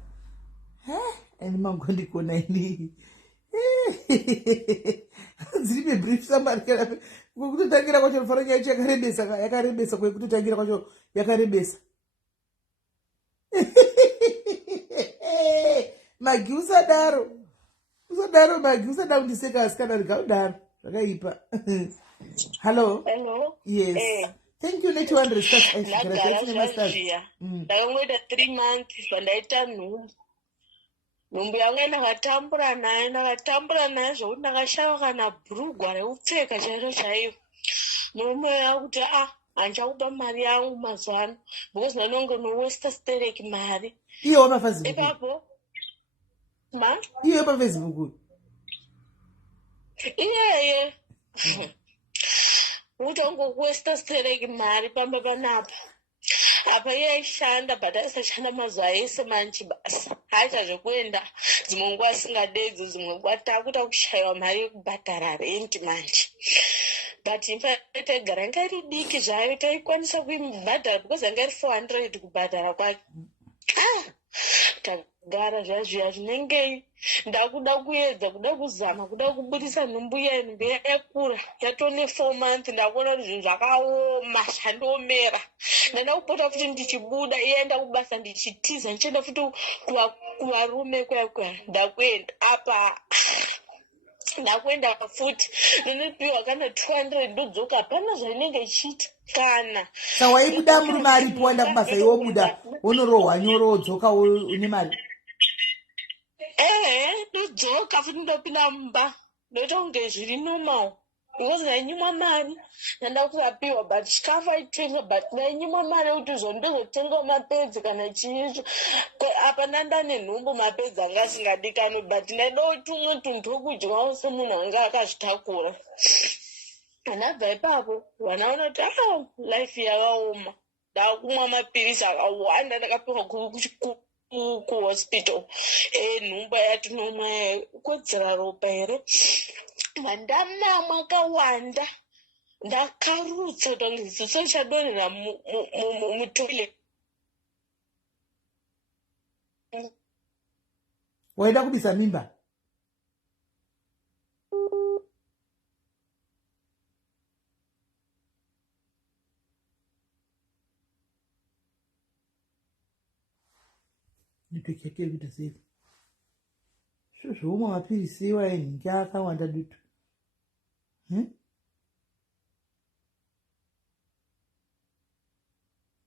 ani mangondikona ini dziri bebrief samari kana kutotangira kwacho rufaronga yacho yakarebesa kwekutotangira kwacho yakarebesa. Magi usadaro magi usada kundiseka asikana rikaudaro zvakaipa. Hello. Yes. Thank you. Let you understand. Ndakangoita 3 months pandaita nhumbu yangu ndakatambura naye zvokuti ndakashava kana bhurugwa reupfeka chaizvo chaizvo. Murume yakuti handichakupa mari yangu mazuva ano because ndinonge nowesta stereki mari. Iyewo pafacebook ipapo iyewo pafacebook iyeye utongokuwesta stereki mari pamba panapa apa iye aishanda but aisashanda mazuva ese manji basa aita zvekuenda dzimwe nguva asingadedzi dzimwe nguva takuta kushayiwa mari yekubhadhara renti manje but imba taigara yanga iri diki zvayo taikwanisa kuimubhadhara because yanga iri 400 kubhadhara kwake. Tagara zvazviya zvinenge ndakuda kuedza kuda kuzama kuda kubudisa nhumbu yakura yatone 4 months ndakuona kuti zvinhu zvakaoma zvandomera. Ndanda kupota futi ndichibuda ienda kubasa ndichitiza ndichienda futi kuvarume kwaya ndakuenda apa ndakuenda futi ndinopiwa kana 200 ndodzoka hapana zvainenge ichiita kana sawaibuda murume aripo waenda kubasa iwobuda wonorohwa nyoro wodzoka une mari. Ndodzoka futi ndopinda mumba ndoita kunge zviri normal because ndainyimwa mari ndanda kurapiwa but chikafu aitenga but ndainyimwa mari yekuti ndozotenga mapedzi kana chiizvo apa ndandane nhumbu mapedzi anga asingadikanwi but ndaidawo tumwe tunhu twokudyawo semunhu anga akazvitakura. Ndabva ipapo vanaona kuti life yakaoma ndakumwa mapirisi akawanda ndakapiwa kuhospital nhumba yatinomwa kodzera ropa here mandamamwa akawanda ndakarutsa kuti ngiziso ndichadonhera mutoilet. Waida kubisa mimba? Ndipekeke kuti sei zvomwa mapirisi waini akawanda dutu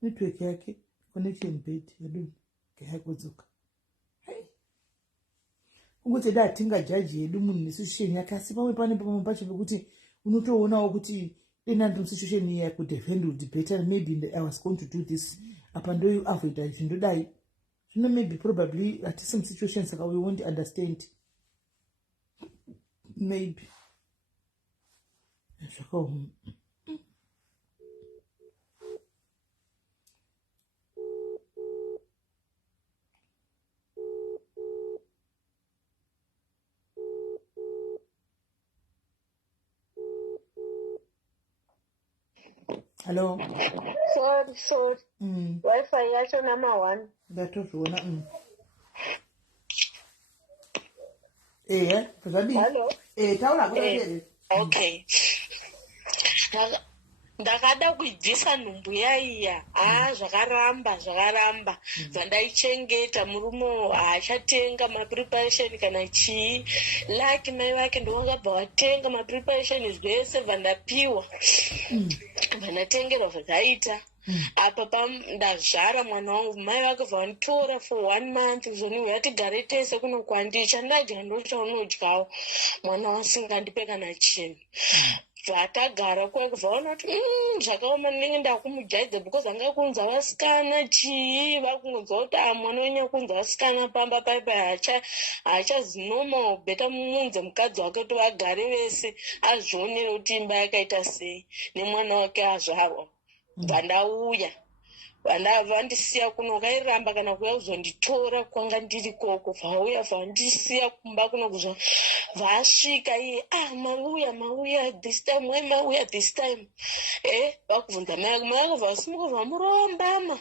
network yake connection bed yadini ngayakudzoka. Ungoti da tinga jaji yedu munhu nesituation yakasi pamwe pamwe pacho pekuti unotoonawo kuti denda situation here could have handled better. Maybe I was going to do this. Upon do you avoid it, you die. You know, maybe probably at some situations we won't understand. Maybe. Hello. Sorry. Wi-Fi yacho number 1. Ndatozviona. Hello. Taura kuti. Okay. Ndakada kubvisa nhumbu yaiya. Zvakaramba. Zvandaichengeta murume haachatenga mapreparation kana chii. Lucky mai vake ndovangabva vatenga mapreparation zvese vandapiwa. Vanatengera zvakaita. Apa ndazvara mwana wangu mai vake vanditora for 1 month zvoni yatigare tese kuno kwandisha ndadya ndochaunodyawo mwana wasingandipe kana chinhu. Zvatagara kwekubvaona kuti zvakaoma ndinenge ndakumujaidza because anga kunza vasikana chii vakunza kuti mwana wenye kunza vasikana pamba paipa haachazinormal beta mumunze mukadzi wake kuti vagare vese azvionere kuti imba yakaita sei nemwana wake azvarwa. Vandauya vandisiya kuno kairamba kana kuya kuzonditora kwanga ndiri koko vauya vandisiya kumba kuno kuzva vasvika iye mauya this time mauya this time vakubvunza mai vasimuka vamuromba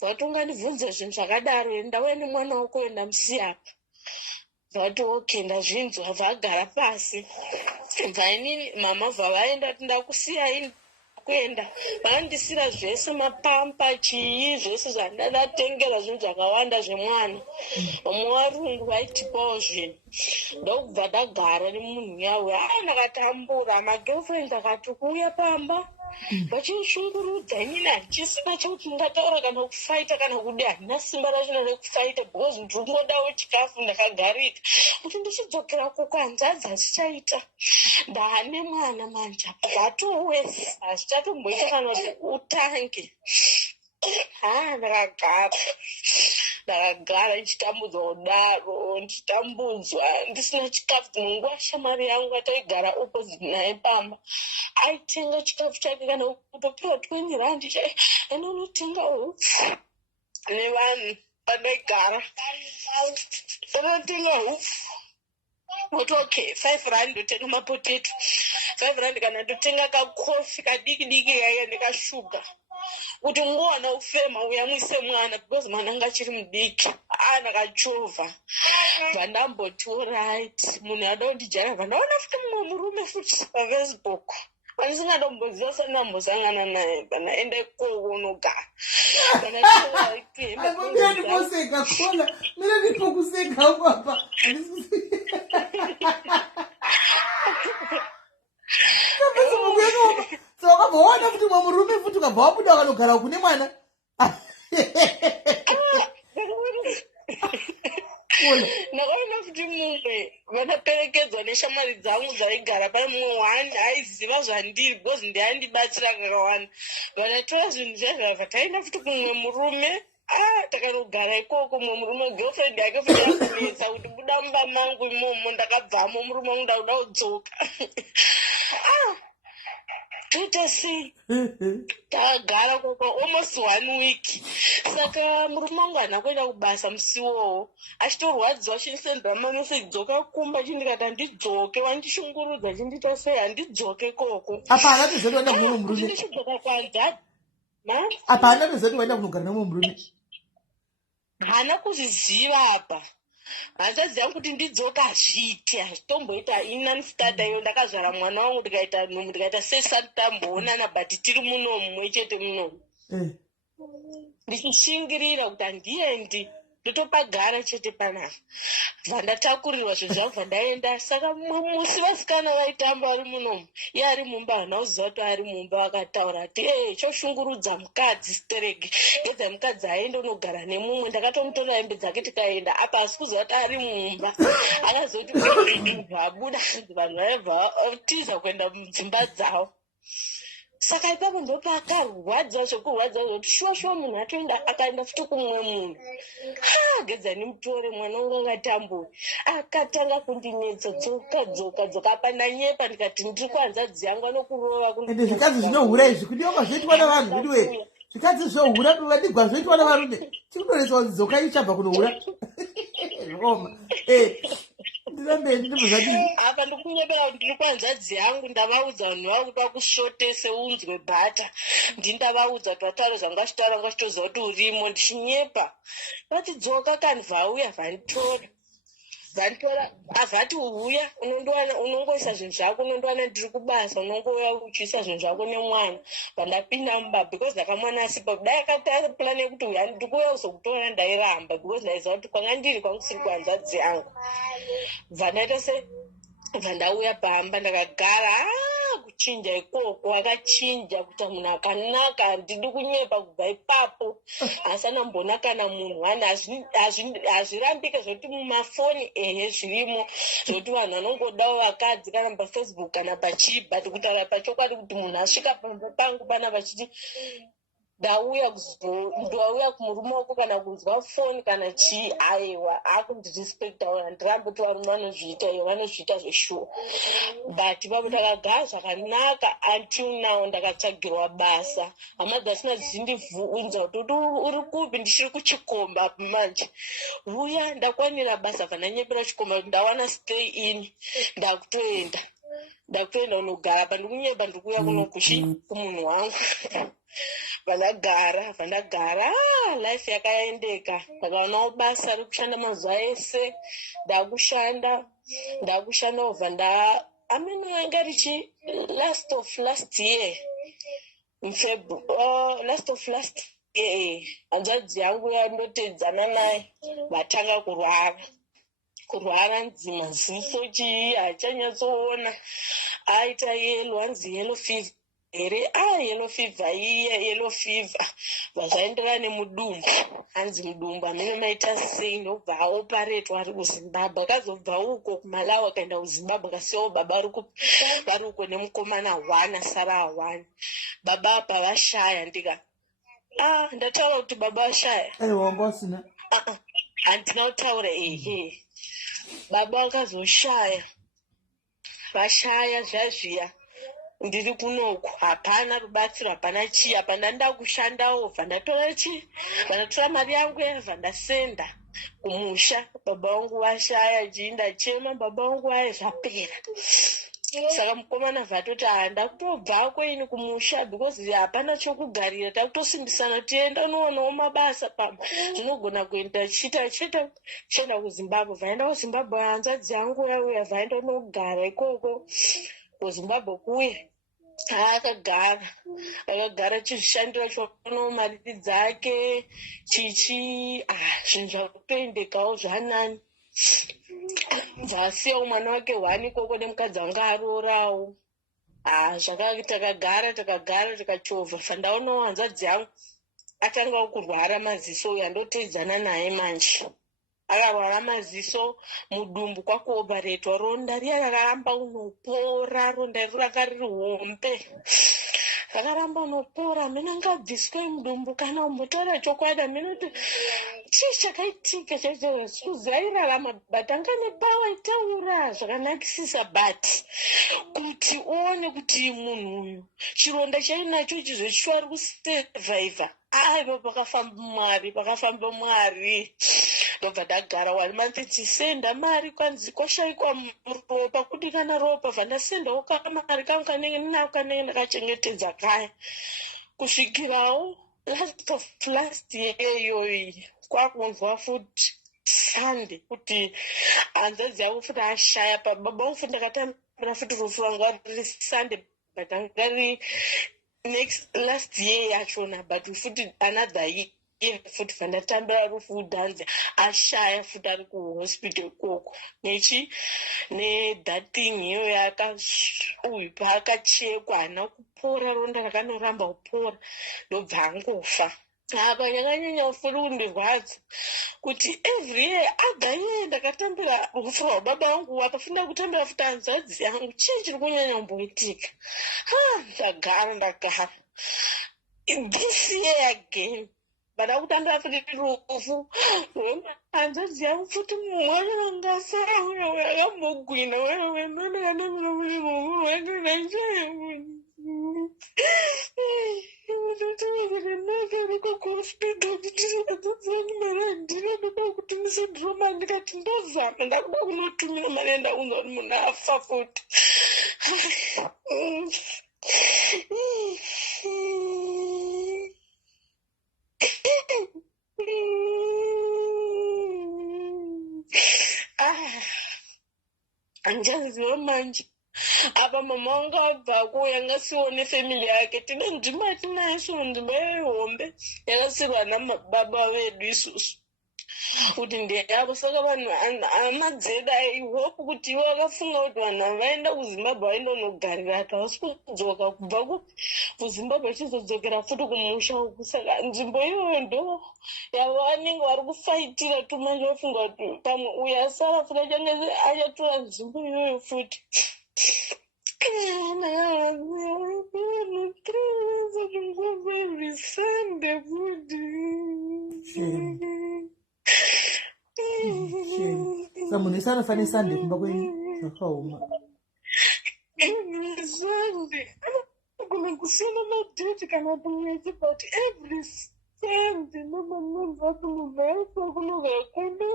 vatonga ndibvunze zvinhu zvakadaro ndauya nemwana wako ndamusiya apa vati okay ndazvinzwa vagara pasi vainini mama vavaenda kuti ndakusiyai kuenda vandisira zvese mapampa chii zvese zvandatengera zvinhu zvakawanda zvemwana varungu vaitipawo zvinhu ndokubva ndagara nemunhu yawo ndakatambura magirlfriend akati kuuya pamba vachishungurudza inini hachisina chekuti ndataura kana kufaita kana kudi handina simba rachona rekufaita because ndingodawo chikafu ndakagarika kuti ndichidzokera koko hanzadzi hachichaita ndaane mwana manja zvatowese hazvichatomboita kana kuti utange ndakagara ndichitambudzwa kudaro ndichitambudzwa ndisina chikafu munguva shamari yangu ataigara opposite naye pamba aitenga chikafu chake kana kutopiwa 20 rand anonotenga hupfu nevanhu pandaigara anotenga hupfu kuti okay 5 rand ndotenga mapotato 5 rand kana ndotenga kakofi kadiki kaiya nekashuga kuti ngona ufema uyamwise mwana because mwana anga achiri mudiki ndakachovha vandamboti alright munhu ada kundijara vandaona futi mumwe murume futi pafacebook andisingadomboziva sandambosangana naye vanaenda ikoko unogara ndikoseka kona mina ndipokuseka papa wakabva waona futi mwe murume futi ukabva wabuda wakanogara kune mwana ndakaona kuti mumwe vakaperekedzwa neshamari dzangu dzaigara pane mumwe wani aiziva zvandiri because ndiandibatsira kakawanda vanatora zvinhu zvazvava taenda futi kumwe murume takanogara ikoko mumwe murume girlfriend yake futi yakunetsa kuti buda mumba mangu imomo ndakabvamo murume wangu ndakuda kudzoka toita sei takagara koko almost 1 week saka murume wangu hana kuenda kubasa musiwowo achitorwadziwa chinisendera manosi dzoka kumba chindikati handidzoke wandishungurudza chindita sei handidzoke koko apa hana tozoti waenda kumwe murume ndichidzoka kwanza apa hana tozoti waenda kunogara nemwe murume hana kuzviziva apa handaziva kuti ndidzoka hazviiti hazvitomboita inanstata iyo ndakazvara mwana wangu ndikaita nhumbu ndikaita sesatamboonana but tiri munomu mwe chete munomu ndichishingirira kuti handiendi ndotopagara chete panapa vandatakurirwa zvinhu zvavo vandaenda. Saka musi vasikana vaitamba vari munomu, iye ari mumba hana kuziva kuti ari mumba, vakataura kuti choshungurudza mukadzi stereki gedza mukadzi aende unogara nemumwe. Ndakatomutora hembe dzake tikaenda apa, asi kuziva kuti ari mumba. Akazoti vabuda vanhu vaibva tiza kuenda mudzimba dzavo. Saka ipapo ndopakarwadza zvokurwadza zvokuti shuwa munhu atoenda akaenda futi kumwe munhu. Gedzani mutore mwana wangu akatambuwa, akatanga kundinetsa dzoka pandanyepa ndikati ndiri kuhanzadzi yangu anokurova. Ende zvikadzi zvinohura izvi kundioma zvoitwa navanhu vidiwe, zvikadzi zvohura vadigwa zvoitwa navarume. Chikudonetswa kuti dzoka ichabva kunohura zvoma. Ndirambe ndinozvadii apa ndikunyepera kuti ndiri kuhanzadzi yangu. Ndavaudza vanhu vavo kuti vakushotese unzwe bhata. Ndindavaudza kuti vataura zvangachitaura ngachitoziva kuti urimo. Ndichinyepa vati dzoka kani vauya vanditora avati uya unongoisa zvinhu zvako, unondowana ndiri kubasa, unongouya uchiisa zvinhu zvako nemwana. Vandapinda mumba because ndakamwana asipa kudai akati plani yekuti uya ndikuuya kuzokutora ndairamba because ndaiziva kuti kwanga ndiri kwangu kuhanzadzi yangu. Vandaita se vandauya pamba ndakagara kuchinja ikoko, akachinja kuti munhu akanaka. Handidi kunyepa kubva ipapo, asana mbona kana munhu hazvirambike zvokuti mumafoni zvirimo zvokuti vanhu vanongodawo vakadzi kana pafacebook kana pachii, but kutaura pachokwadi kuti munhu asvika pamba pangu pana vachiti ndauya kumurume wako kana kunzwa foni kana chii, aiwa akundirespectawo. Handirambi kuti varume vanozviita iyo, vanozviita zveshuwa. But ipapo takagara zvakanaka until now. Ndakatsvagirwa basa, hama dzasina dzindibvunza kuti uri kupi, ndichiri kuchikomba apo manje. Uya ndakwanira basa vandanyepera chikomba kuti ndawana stay in. Ndakutoenda unogara apa ndikunyepa ndikuuya kunokushi kumunhu wangu. Vandagara life yakaendeka. Ndakaonawo basa rekushanda mazuva ese. Ndakushanda over anga richi last of last year hanzvadzi yangu yandotedzana naye vatanga kurwara nzima, ziso chii haachanyatsoona. Aita yellow fever yellow fever vazvaenderana nemudumbu. Hanzi mudumbu amene maita sei, ndobva aoparetwa ari kuZimbabwe. Akazobva uko kuMalawi akaenda kuZimbabwe akasiyawo baba vari uko nemukomana 1 asara 1. Baba apa vashaya. Ndataura kuti baba vashaya. Wanga usina handina kutaura baba akazoshaya. Vashaya zvazviya. Ndiri kunoku hapana rubatsiro, hapana chii, apa ndanda kushandawo. Vandatora mari yangu vandasenda kumusha. Baba wangu washaya chii, ndachema baba wangu waye zvapera. Saka mukomana vatoti ndakutobvako ini kumusha because hapana chokugarira, takutosimbisana tienda unoonawo mabasa pamba. Zvinogona kuenda chienda kuZimbabwe. Vaenda kuZimbabwe hanzvadzi yangu yauya, vaenda unogara ikoko kuZimbabwe kuye. Akagara chizvishandira chonawo mari dzake chichi zvinhu zvakutoendekawo zvanani. Zvasiyawo mwana wake 1 ikoko nemukadzi wanga aroorawo. Takagara tikachovha. Fandaonawo hanzvadzi yangu atangawo kurwara maziso. Uyu andotedzana naye manje akarwara maziso, mudumbu kwakuoparetwa. Ronda riya rakaramba unopora, ronda raka riri hombe rakaramba unopora. Amene angabviswe mudumbu kana umbotaura chokwadi. Amene kuti chii chakaitika kuzairarama but angane pawa itaura zvakanakisisa. But kuti uone kuti munhu uyu chironda chainacho chizvechishwa ari kusevhaivha, aiva pakafamba Mwari. Ndobva ndagara 1 month tichisenda mari kwanzi kwashaikwa ropa kudikana ropa. Vandasendawo kamari kangu kanenge ndinako kanenge ndakachengetedza kaya kusvikirawo last year iyoyi kwakunzwa futi Sunday kuti hanzvadzi yangu futi ashaya. Baba vangu futi ndakatambira futi rufu ranga riri Sunday but angari last year yachona but futi another year futi fandatambira rufu dhanzi ashaya futi ari kuhospital ikoko that thing iyo uyu paakachekwa haana kupora ronda rakanoramba kupora ndobva angofa apa nyakanyanya furi kundirwadza kuti every year agaye ndakatambira rufu rwababa vangu apafinda kutambira futi hanzvadzi yangu chii chiri kunyanya kumboitika ndagara this year again bada kutambira futi rufu hanzvadzi yangu futi mwana wangasara akambogwina kuti ndisadhiroma ndikati ndozama ndakuda kunotumira mari endaunza kuti munhu afa futi handichaziva manje apa mama wangu abvako yangasione family yake tine nzvimbo yatinayo so nzvimbo yehombe yakasirwa namababa vedu isusu kuti ndeyavo saka vanhu hama dzedu aihope kuti ivo vakafunga kuti vanhu avaenda kuzimbabwe vaindonogarira ati havasi kudzoka kubva kuzimbabwe vachizodzokera futi kumusha uku saka nzvimbo iyoyo ndo yavanenge vari kufaitira tumanje vafunga kuti pamwe uyo asara futi achange achatora nzvimbo iyoyo futi every Sunday saka munhu ese anofanira Sunday kumba kwenyu zvakaoma Sunday anogona kusiyana madheti kana pamwedzi but every Sunday nomanonza kunobva kunobva kuno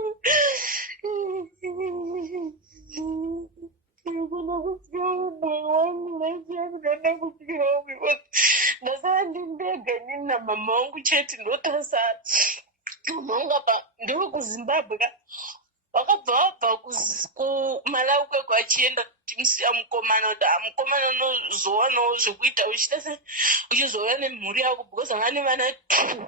ndikona kutyira umwe wangu naisiyanikana kutyira umwe because ndasara ndindega nina mama wangu chete ndotasara mama wangu apa ndiwe kuzimbabwe ka wakabva wabva kumalawi kweko achienda timusiya mukomana kuti mukomana unozowanawo zvekuita uchiita se uchizova nemhuri yako because anga ane vana two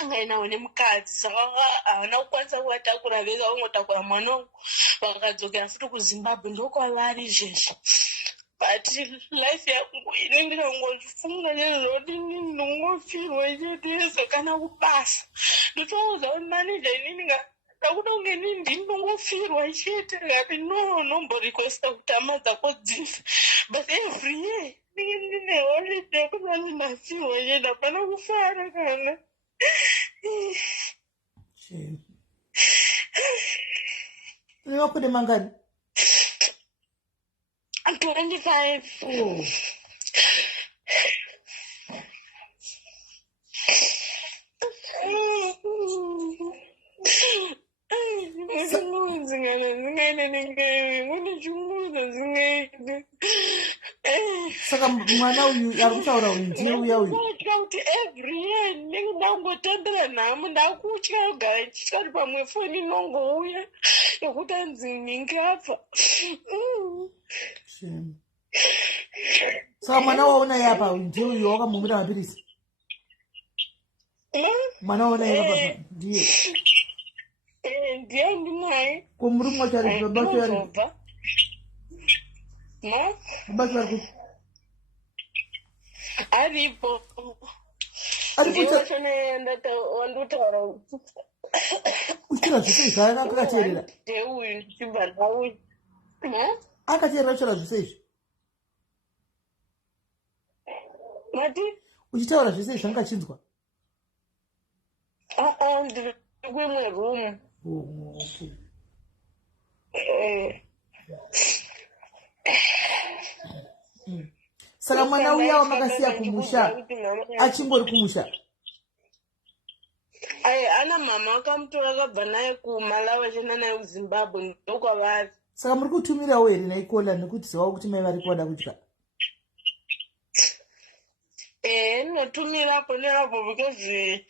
angainawo nemukadzi saka haana kukwanisa kuvatakura vese vangotakura mwana wangu vakadzokera futi kuzimbabwe ndokwavari izvezvi but life yangu ini ndinongofunga nezvodini ndingofirwa chete kana kubasa ndotouza kuti maneja inini ndakuda kunge inini ndinongofirwa chete ngati no nomborequesta kuti hama dzako dzife but every year ndinge ndine holiday kunyanzi ndafirwa chete hapana kufara kana une makore mangani 25 saka mwana uyu ari kutaura uyu ndiye uya uyu kuti every year ndinge ndangotambira nhamo ndakutya kugara ndichitya kuti pamwe foni inongouya yokuti anzi ninge apfa saka mwana waona yapa uyu ndiye uyu wakamumira mapirisi mwana waona yapa ndiye ndiye ndinaye kumuri mwachari babacho yari babacho yari kuti aripo wandotaura uchira zvese izvi akateerera ndeuyu ndichibva nauyu akateerera uchira zvese izvi mati uchitaura zvese izvi angachinzwa ndiri kuimwe room saka mwana uya wamakasiya kumusha achimbori kumusha ana mama akamutora akabva naye kumalawi achienda naye kuzimbabwe ndokwavari saka muri kutumirawo here naikola nekuti zivawo kuti mai vari kuwada kudya ndinotumirapo neapo because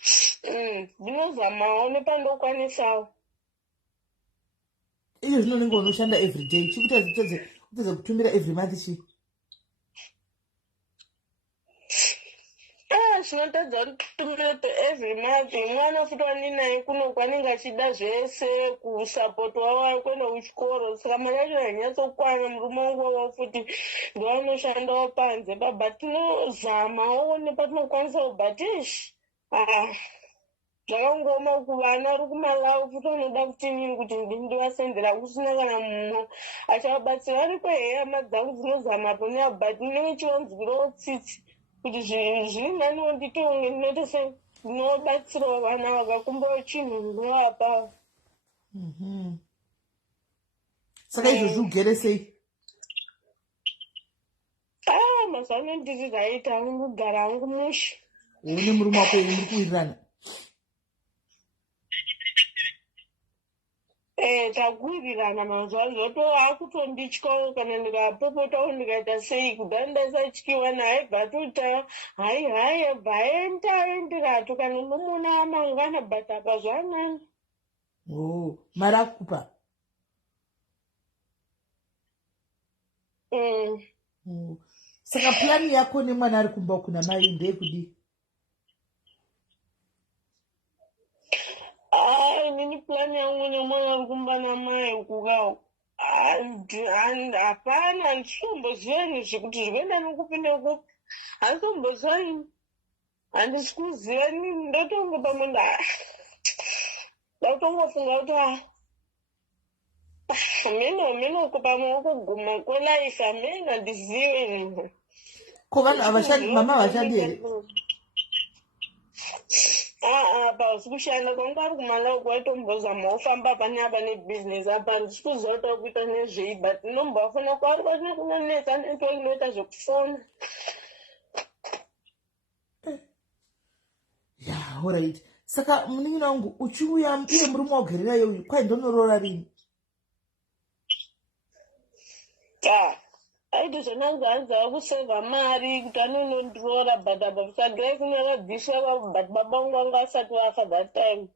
ndinozamawo nepandokwanisawo izvo zvinonenge unoshanda everyday chikuti utedze kutumira every month chi zvinotadza kuti every month mwana futi wani naye kuno kwanenge achida zvese kusapoti wavo kwenda kuchikoro. Saka mari yacho hainyatsokwani. Murume wangu futi ndovanoshandawo panze but tinozamawo nepatinokwanisawo but zvakangoma kuvana ari kumalawi futi vanoda kuti kuti ndivasendera kusina kana mumwe achavabatsira. Vari kwehama dzangu dzinozamapo neabut ndinenge chivanzwirawo tsitsi kuti zviri nani wanditonge ndinotese ndinobatsirawo vana vakakumbawo chinhu ndovapa. Saka izvozvi ugere sei? Mazuva ano ndiri raita hangu kugara hangu mushe. Une murume wako ere muri kuwirirana? Takuwirirana mazuva ano akutondityawo kana ndikapopotawo ndikaita sei kudhara ndasatyiwa naye bhatota hai bvaendaenderato kana unomona amangana but apa zvanani. Mari akukupa? Saka plani yako nemwana ari kumba kuna mai ndeyekudi? Inini plani yangu nemwana ari kumba namai kukawo hapana, handisomboziva zvekuti zvikuenda nekupinda ukupo. Handisomboziva ini, handisi kuziva nini. Ndotonge pamwe ndakutongofunga kuti menoko pamwe wokuguma kwelife amene handizive ini. Ko vanhu havashandi, mama havashandi here? Pausi kushanda kwangu ari kumalawi kwaitombozama ufamba pane apa nebhizinesi apa handisi kuziva kuti akuita nezvei but nombafuna kwari kwatine kunonetsa netoinoita zvekufona. Alright. Saka munin'ina wangu uchiuya iye murume wagerera iye uyu kwai ndonoroora rini? Aiti zvonanga anzava kusevha mari kuti anonondiroora but apa kusagrai kunyakabviswa but baba vangu vanga asati vafa that time.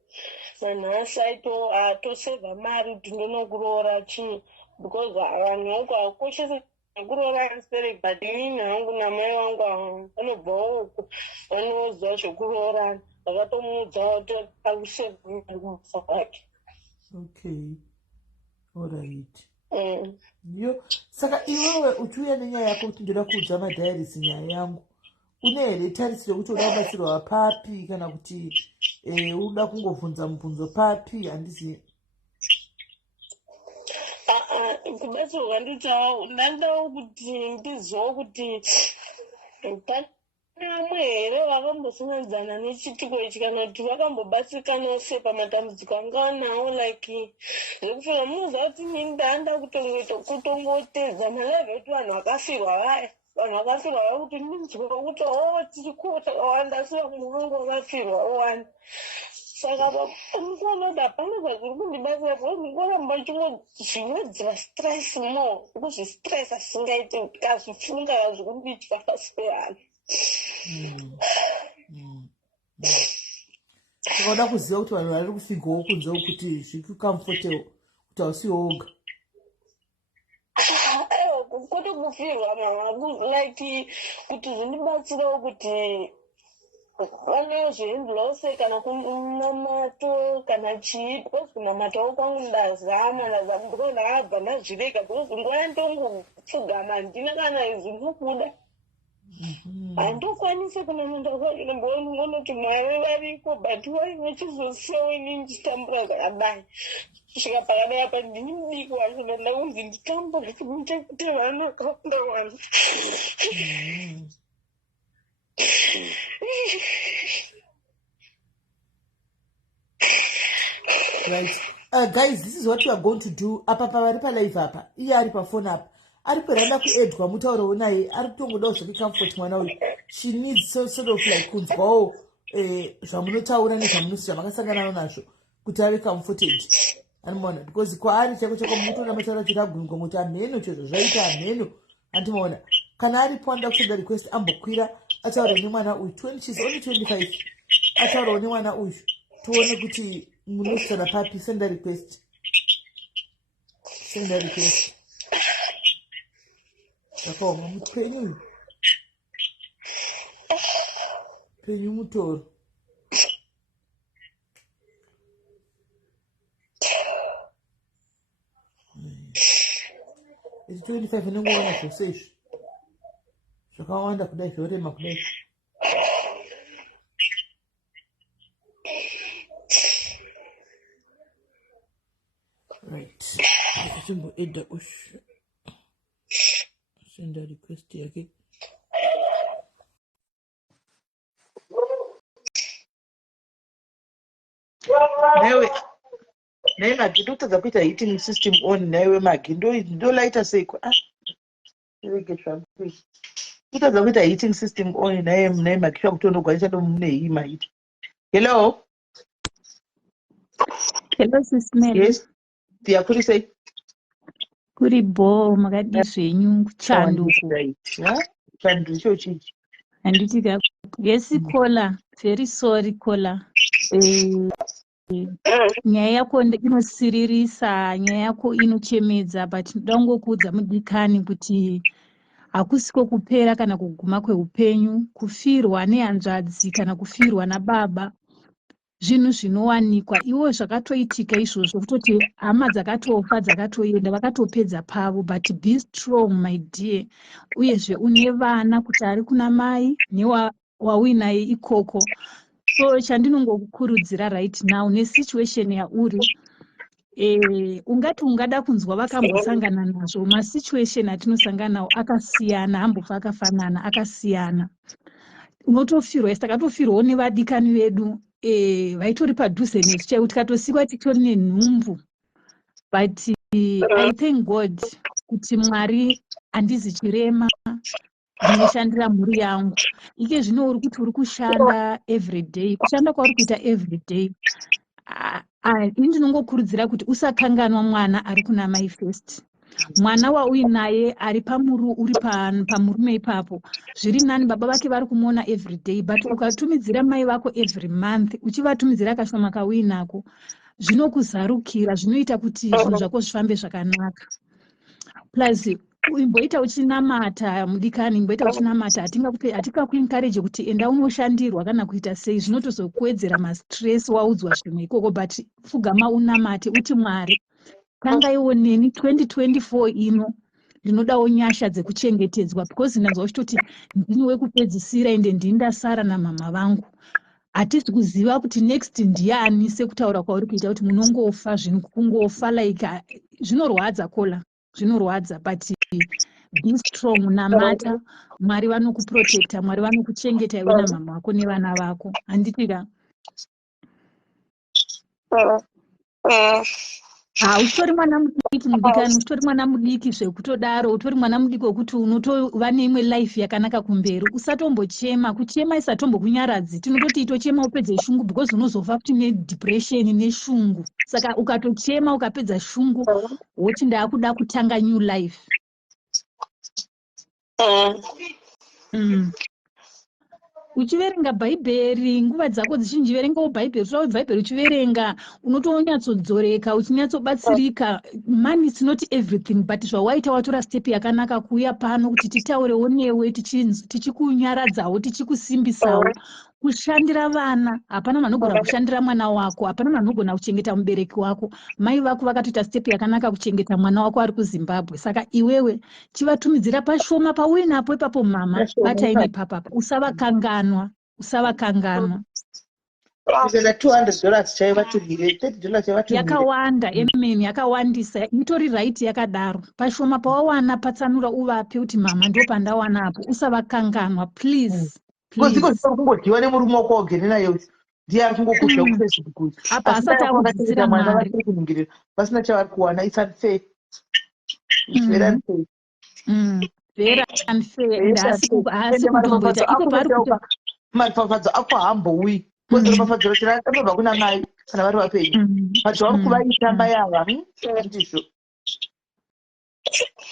Nanhasi aitosevha mari kuti ndonokuroora chii because vanhu vangu hakukoshesa kuroora ansperek but inini hangu namai vangu vanobvawo vanoziva zvekuroora. Vakatomuudzawo kuti akusevha mari kumufa kwake. Okay. Alright. Yo, saka iwewe uchiuya nenyaya yako kuti ndoda kuudza madhairisi nyaya yangu, une here tarisiro kuti uda kubatsirwa papi kana kuti uda kungovhunza mubvunzo papi? Handizivi. Kubatsirwa nditawo ndandawo kuti ndizivo kuti vamwe here vakambosungandzana nechitiko ichi kana kuti vakambobatsirikanawo sei pamatambudziko anga anawo like zvekufira. Munoziva kuti nini ndaanda kutongotedza malaive ekuti vanhu vakafirwa vaya kuti ndinzwa kuti tiri kutakawanda asi vamwe vangu vakafirwa owanda. Saka ndikuona kuti hapana zvazviri kundibatsira because ndikoramba zvinodzinga stress more kuzvistress asingaiti kazvifunga kazvikunditya pasi pevanhu. Unoda kuziva kuti vanhu vari kufigawo kunzewo kuti zvikucomfortable kuti hausiwo woga. Kwete kufirwa like kuti zvindibatsirawo kuti vanewo zvindilawo kana kunamato kana chii because kunamatawo kwangu ndazama because ndakabva ndazvireka because nguva yandongopfugama handina kana izvi ndinokuda. Handokwanise kunamata kwacho ndimboona kuti mari variko but vainachizosiyawo inini ndichitambura zvakadai. Kusvika pakadai apa ndini mudiki wacho ndanda kunzi nditambure kuti kuti vanhu vakawanda wanda. Right. Guys, this is what we are going to do. Apa pavari palive apa, iye ari pafoni apa, ari peranda kuedwa mutauro naye, ari kutongodawo zvekucomfort mwana uyu. She needs sort of like kunzwawo zvamunotaura nezvamunosvika makasangana nazvo kuti ave comforted. Anomaona because kwaari chako chako munotoona mataura chiragungwa kuti amheno chezvo zvaita amheno. Andimaona kana aripo anda kusenda request ambokwira ataura nemwana uyu 20, she's only 25. Ataurawo nemwana uyu tuone kuti munosvika papi. Send a request. Zvakaoma mutwenyu uyu. Penyu mutoro. It's 25 and go on for safe. So I wonder could I hear them up there? Right. Simple aid the bush. Send a request here again. Naye magi ndotaza kuita heating system on naye magi ndolaita seiko ndotaza kuita heating system on naye magi sva kutondogwanisa nomune hima ita. Hello. Hello, SIS MELLY. Yes. Dear, kuri sei? Kuri bo makadi zvenyu chanduku. Chandu cho chichi. Handitika. Yes, caller. Very sorry, caller. Nyaya yako inosiririsa, nyaya yako inochemedza, but ndangokuudza mudikani kuti hakusiko kupera kana kuguma kweupenyu, kufirwa nehanzvadzi kana kufirwa nababa. Zvinhu zvinowanikwa iwo zvakatoitika izvozvo kutoti hama dzakatofa dzakatoenda vakatopedza pavo, but be strong my dear. Uyezve une vana kuti ari kuna mai newauinaye ikoko. So chandinongokukurudzira right now nesituation yauri ungati ungada kunzwa vakambosangana nazvo, masituation atinosangana nawo akasiyana, hambofa akafanana, akasiyana. Unotofirwa takatofirwawo nevadikani vedu vaitori padhuze nesu chaiwo tikatosikwa titori nenhumbu, but I thank God kuti Mwari handizi chirema, ndinoshandira mhuri yangu. Ike zvino uri kuti uri kushanda everyday, kushanda kwauri kuita everyday. Ini ndinongokurudzira kuti usakanganwa mwana ari kuna mai first. Mwana wauinaye ari uri pamurume ipapo, zviri nani baba vake vari kumuona everyday, but ukatumidzira mai vako every month, uchivatumidzira kashoma kauinako, zvinokuzarukira, zvinoita kuti zvinhu zvako zvifambe zvakanaka. Plus imboita uchinamata mudikani, imboita uchinamata, hatikakuencourage kuti enda unoshandirwa kana kuita sei, zvinotozokuwedzera mastress waudzwa zvimwe ikoko, but pfugama unamate uti Mwari kanga iwo neni 2024 ino ndinodawo nyasha dzekuchengetedzwa, because ndanzwa uchitoti ndini wekupedzisira ende ndindasara namama vangu. Hatisi kuziva kuti next ndiani sekutaura kwauri kuita kuti munongofa, zvinhu kungofa, like zvinorwadza kola, zvinorwadza, but be strong, namata, Mwari vanokuprotecta, Mwari vanokuchengeta iwe namama vako nevana vako. Handitika? Utori mwana mudiki mudikani, utori mwana mudiki zvekutodaro, utori mwana mudiki wekuti unotova neimwe life yakanaka kumberi. Usatombochema, kuchema isatombokunyaradzi. Tinototi itochema upedze shungu, because unozofa kuti nedepression neshungu. Saka ukatochema ukapedza shungu, woti ndakuda kutanga new life. Uchiverenga bhaibheri nguva dzako dzichinji, verengawo bhaibheri. Utawo bhaibheri uchiverenga unotonyatsodzoreka, uchinyatsobatsirika. Money is not everything, but zvawaita watora step yakanaka kuuya pano kuti titaurewo newe, tichikunyaradzawo, tichikusimbisawo. Kushandira vana, hapana munhu anogona kushandira mwana wako, hapana munhu anogona kuchengeta mubereki wako. Mai vako vakatoita step yakanaka kuchengeta mwana wako ari kuZimbabwe. Saka iwewe chivatumidzira pashoma pauinapo ipapo, mama bataini papapa, usavakanganwa, usavakanganwa. $200 chaivatumire, $30 chaivatumire. Yakawanda, amen, yakawandisa, itori right yakadaro. Pashoma pawawana patsanura uvape kuti mama ndo pandawana apo, usavakanganwa, please. Kungodhiwa nemurume wako wagere naye ndiye ari kungokusha kufacebook kuti apa asati akudzidzira mwana Mwari, vari kuningirira pasina chavari kuwana. It's unfair. It's very unfair. very unfair. And haasi kutomboita iko pari kuti mafafadzo ako haambouyi, kozi mafafadzo rochira anobva kuna mai kana vari vapenyu, but vari kuvaita mai ava ndizvo.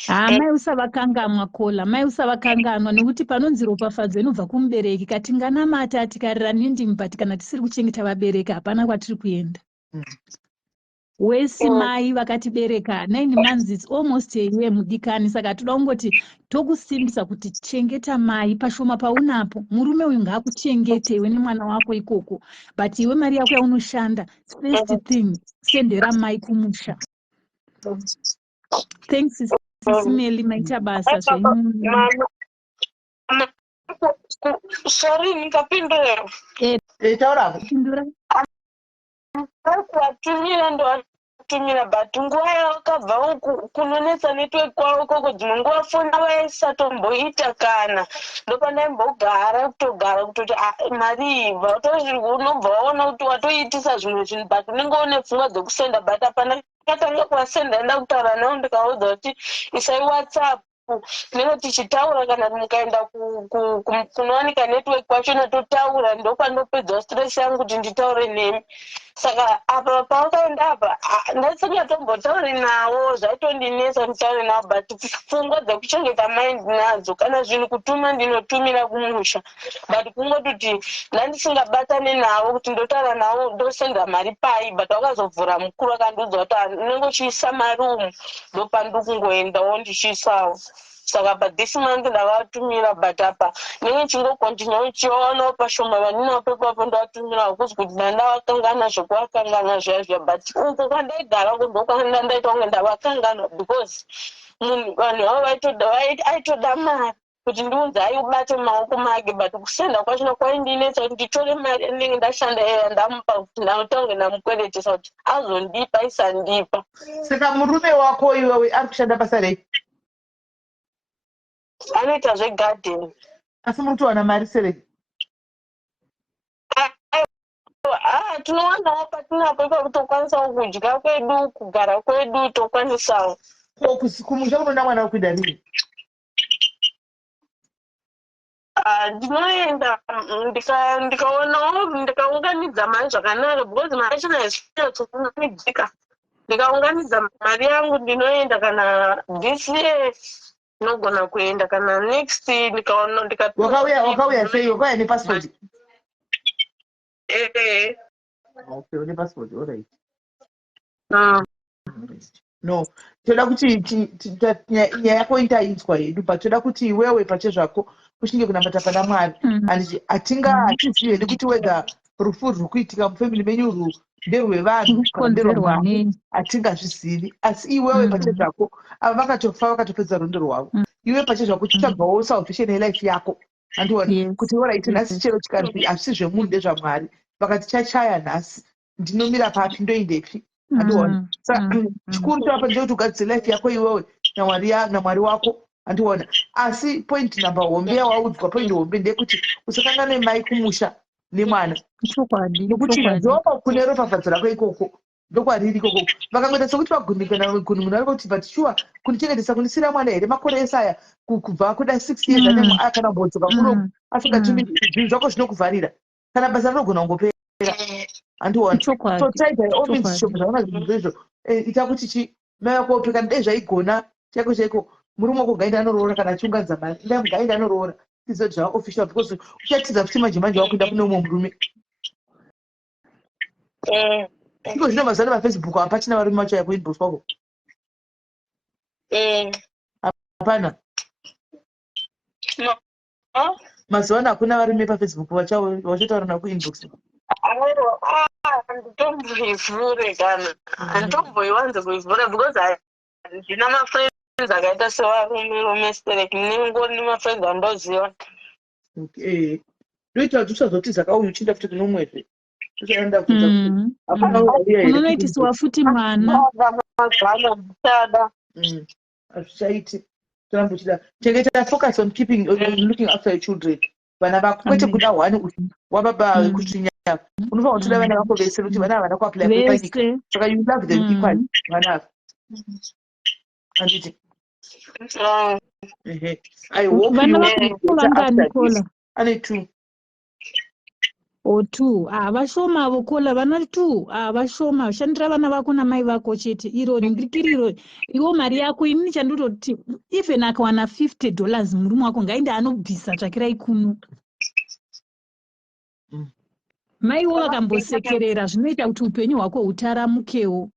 Mai usavakanganwa kola, mai usavakanganwa, nekuti panonzi ropafadzo inobva kumubereki. Katinganamata tikarira nendimi, but kana tisiri kuchengeta vabereki hapana kwatiri kuenda. wesi mai vakatibereka 9 months it's almost a year mudikani. Saka toda kungoti tokusimbisa kuti chengeta mai pashoma paunapo. Murume uyu ngaakuchengete iwe nemwana wako ikoko, but iwe mari yako yaunoshanda, first thing sendera mai kumusha. Thanks SIS MELLY, maita basa zvenyu. Sorry, nikapindura. Taura. Pindura. Kuvatumira ndovatumira, but nguva yakabva kunonetsa network kwavo koko dzimwe nguva foni vaisatomboita kana ndopanaimbogara kutoti mari ibva unobva waona kuti watoitisa zvimwe zvinhu, but unenge une pfungwa dzekusenda, but apana katanga kwasenda enda kutaura navo ndikaudza kuti isai WhatsApp neno tichitaura kana mukaenda kunowanika network kwacho natotaura ndopandopedza stress yangu kuti nditaure nemi. Saka apa pavakaenda apa ndasingatombotauri navo, zvaitondinetsa nditaure navo, but pfungwa dzekuchengeta mind nadzo. Kana zvinhu kutuma ndinotumira kumusha, but kungoti ndandisingabatane navo kuti ndotaura navo ndosenda mari pai, but vakazovhura mukuru akandiudza kuti unenge uchiisa mari umu, ndopandikungoendawo ndichiisawo. Saka pa this month ndavatumira, but apa nenge chingokontinua uchivaonawo pashoma vaninapo ipapo ndavatumira kuzi kuti ndandavakangana zvekuvakangana zviya, but uko kwandaigara ndokwanda ndaita kunge ndavakangana because vanhu vavo aitoda mari kuti ndiunze aibate maoko make, but kusenda kwachona kwaindinetsa kuti nditore mari ndenge ndashanda ndamupa kuti ndanotange ndamukweretesa kuti azondipa isandipa. Saka murume wako iwewe ari kushanda basa rei? Anoita zvegarden. Asi muri kuwana mari serei? Tinowanawo patinapo ipapo tokwanisawo kudya kwedu, kugara kwedu tokwanisawo. Kumusha unoda mwana wekuida rini? Ndinoenda ndikaonawo ndikaunganidza mari zvakanaka, because mari achina zvinatsokunamidzika. Ndikaunganidza mari yangu ndinoenda kana this year nogona kuenda, kana next ndikaona wakauya sei? Wakauya nepassport? Okay, une passport, all right. No, toda kuti nyaya yako itaizwa yedu, but toda kuti iwewe pache zvako ushinge kunamata pana Mwari. And hatingazive nekuti wega rufu ruri kuitika mufamily menyu uru nderwevanhu kana nderwamwako, hatingazvizivi. Asi iwewe pache zvako ava vakatofa vakatopedza rwendo rwavo, iwe pache zvako chitsvagawo salvation yelife yako. Andiona kuti orit nhasi chero chikanzi hazvisi zvemunhu ndezvaMwari, vakati chachaya nhasi ndinomira papi ndoindepi. Andiona saka chikuru chapa ndechekuti ugadzire life yako iwewe namwari wako. Andiona asi point number hombe yawaudzwa, point hombe ndeyekuti usakangane mai kumusha nemwana, nekuti dzoma kune ropafadzo rako ikoko ndokwariri ikoko. Vakangoita sokuti vagunhikana gunhu ari kuti but sure kunichengetesa kunisira mwana here makore ese aya kubva kuda 6 years ane kana mbodzoka kuno asingatumi zvinhu zvako zvinokuvharira kana basa rinogona kungopera. Andiona so try by all means shoko zvaona zvinhu izvo ita kuti chi mai wako upeka dai zvaigona chaiko chaiko murume wako gaenda anoroora kana achiunganidza mari ndai gaenda anoroora izvo zvava official because uchatiza kuti manje manje wakuenda kune umwe murume. Iko zvino mazuva ano paFacebook hapachina varume macho yako inbox kwako? Hapana. Mazuva ano hakuna varume paFacebook vachataura nako inbox? Handitomboivhure kana handitomboiwanze kuivhura because handina mafriends akaita sevarume stereki, ndingori mafriends andoziva. Okay, ndoita kuti usazoti zakauya uchienda futi kuno mwezve unonoitiswa futi mwana hazvichaiti. Torambochida chengeta focus on looking after your children. Vana vako kwete kuda hwani wababa vekusvinya, unofanira kutoda vana vako vese kuti vana havana kuapply panyika, saka you love them equally vana ava. Anditi I hope vana vako vangani Kola? Ane 2. O 2 vashoma vokola vana 2 vashoma. Shandira vana vako namai vako chete, iro ndikiriro iwo mari yako. Ini chandototi even akawana $50 murume wako ngainde anobvisa tsvakirai kuno. Maiwo vakambosekerera zvinoita kuti upenyu hwako hutaramukewo.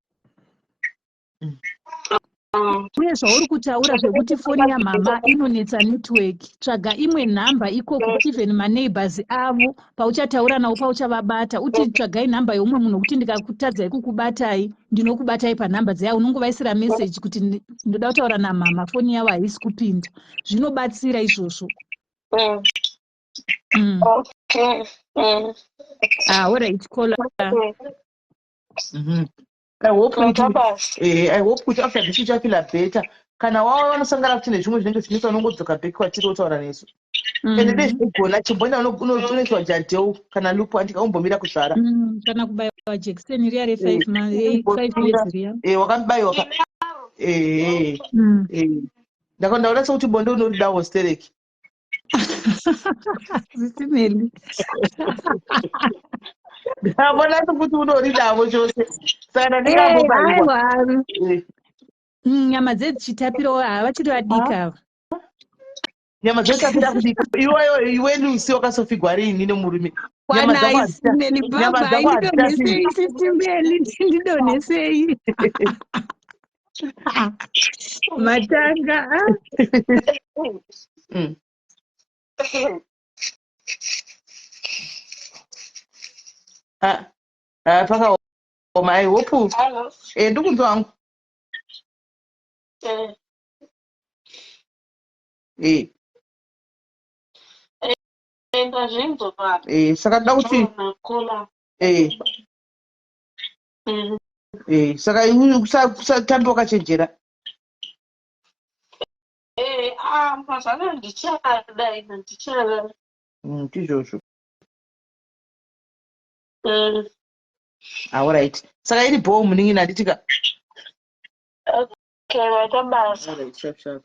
uye zvauri kutaura zvekuti foni yamama inonetsa netiweki, tsvaga imwe nhamba ikoko, even maneighbors avo pauchataura navo pauchavabata, uti tsvagai nhamba yeumwe munhu kuti ndikakutadzai kukubatai ndinokubatai panhamba dzaya, unongovaisira meseji kuti ndoda kutaura namama, foni yavo haisi kupinda. Zvinobatsira izvozvo. Alright, call. I hope kuti after this uchafila better. Kana wao vanosangana kuti nezvimwe zvinenge zvinisa unongodzoka back kwatiri wotaura nesu. Ende ndezvinogona chimbona unoitwa jadeu kana lupo andika umbomira kuzvara. Kana kubaiwa jekiseni riya re5 years riya. Wakabayiwa ka. Ndakonda kuti bonde unorida hostereki. SIS MELLY. Ndabona kuti unoridavo chose. Saka ndingambobayiwa. Nyama dzedu dzichitapirawo vachiri vadiki ava. Nyama dzotapira kudika. Iwe Lucy wakasofigwa rini nemurume. Nyama dzako ndidonesei SIS MELLY, ndidonesei. Matanga. Pakaoma. I hope. Ndikunzwa wangu. Saka ndoda kuti saka kusatambi wakachenjera. Mazana ndichakadai ndichakadai. Tizvozvo. Alright. Saka iri bho muningi nanditika. Okay, watabasa. Sharp.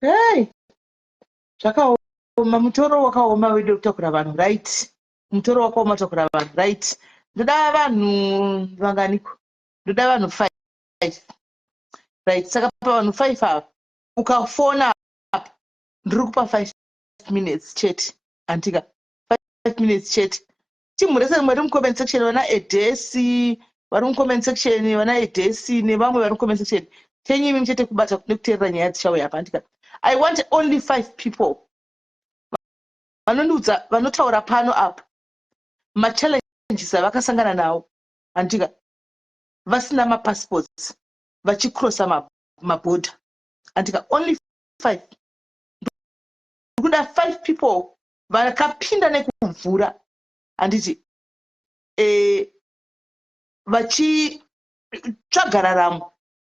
Hey. Zvakaoma, mutoro wakaoma wedu kutakura vanhu, right? Mutoro wakaoma kutakura vanhu, right? Ndoda vanhu vanganiko. Ndoda vanhu 5. Right, saka pa vanhu 5 ava. Ukafona apa. Ndiri kupa 5 minutes chete. Antika 5 minutes chete. Chimurese mwari mucomment section vana edesi, vari mucomment section vana edesi nevamwe vari mucomment section. Tenyimi chete kubata nekuteerera nyaya dzichauya apa. Antika I want only 5 people. Vanonudza vanotaura pano apa. Machallenges avakasangana nawo. Antika vasina mapassports. Vachikrosa mabhodha. Antika only 5. Ndikuda 5 people vakapinda nekumvura. Anditi vachitsvaga raramo.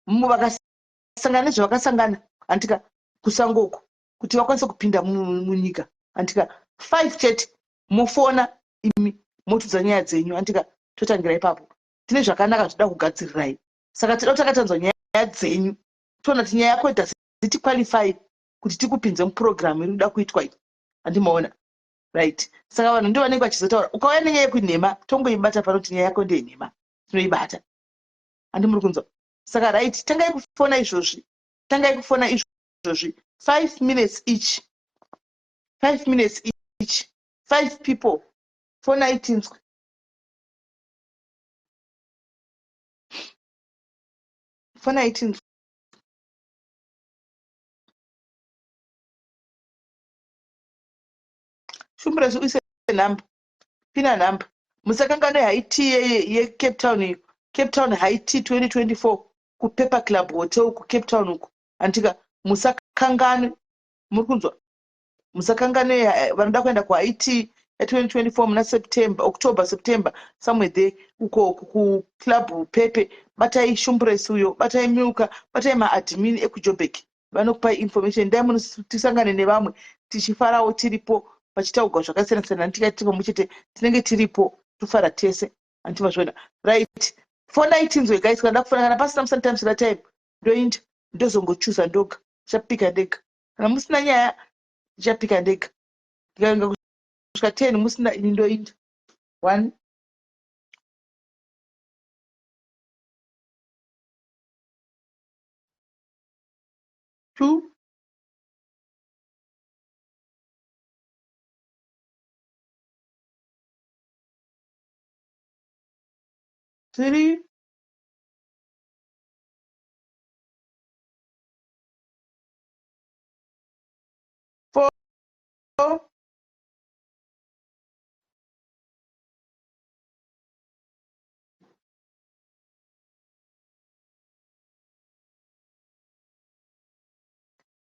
Vakasangana nezvavakasangana. Antika kusangoko kuti vakwanise kupinda munyika. Antika 5 chete mofona imi motudza nyaya dzenyu. Antika totangira ipapo. Tine zvakanaka toda kugadzirirai. Saka tinoda kuti takatanzwa nyaya dzenyu. Toona kuti nyaya yako dziti qualify kuti tikupinze mupurogiramu iri kuda kuitwa iyi. Andimaona. Right. Saka vanhu ndio vanenge vachizotaura. Ukauya nenyaya yekunhema tongoibata pano kuti nyaya yako ndeyenhema. Tinoibata. Andimuri kunzwa. Saka right, tangai kufona izvozvi. 5 minutes each. 5 minutes each. 5 people. Fona itinzwe. Fona itinzwe. Shumbura uise namba. Pina namba. Musakangane Haiti ye Cape Town iyo. Cape Town Haiti 2024 ku Paper Club Hotel ku Cape Town uko. Antika musakangane. Muri kunzwa. Musakangane vanoda kuenda ku Haiti 2024 muna October September somewhere there uko ku Club Pepe. Batai Shumbura uyo, batai Milka, batai maadmin ekuJoburg. Vanokupa information. Dai munotisangane nevamwe tichifarawo tiripo. Pachitaugwa zvakasiyana-siyana tikati muchete tinenge tiripo tofara tese antivazvona. Right. Fona itinzwe guys, kana kufona kana pasina sometimes that time ndoinda ndozongochuza ndoga chapika ndega. Kana musina nyaya chapika ndega. Ndikanga kusvika 10 musina ndoinda. 1 2 3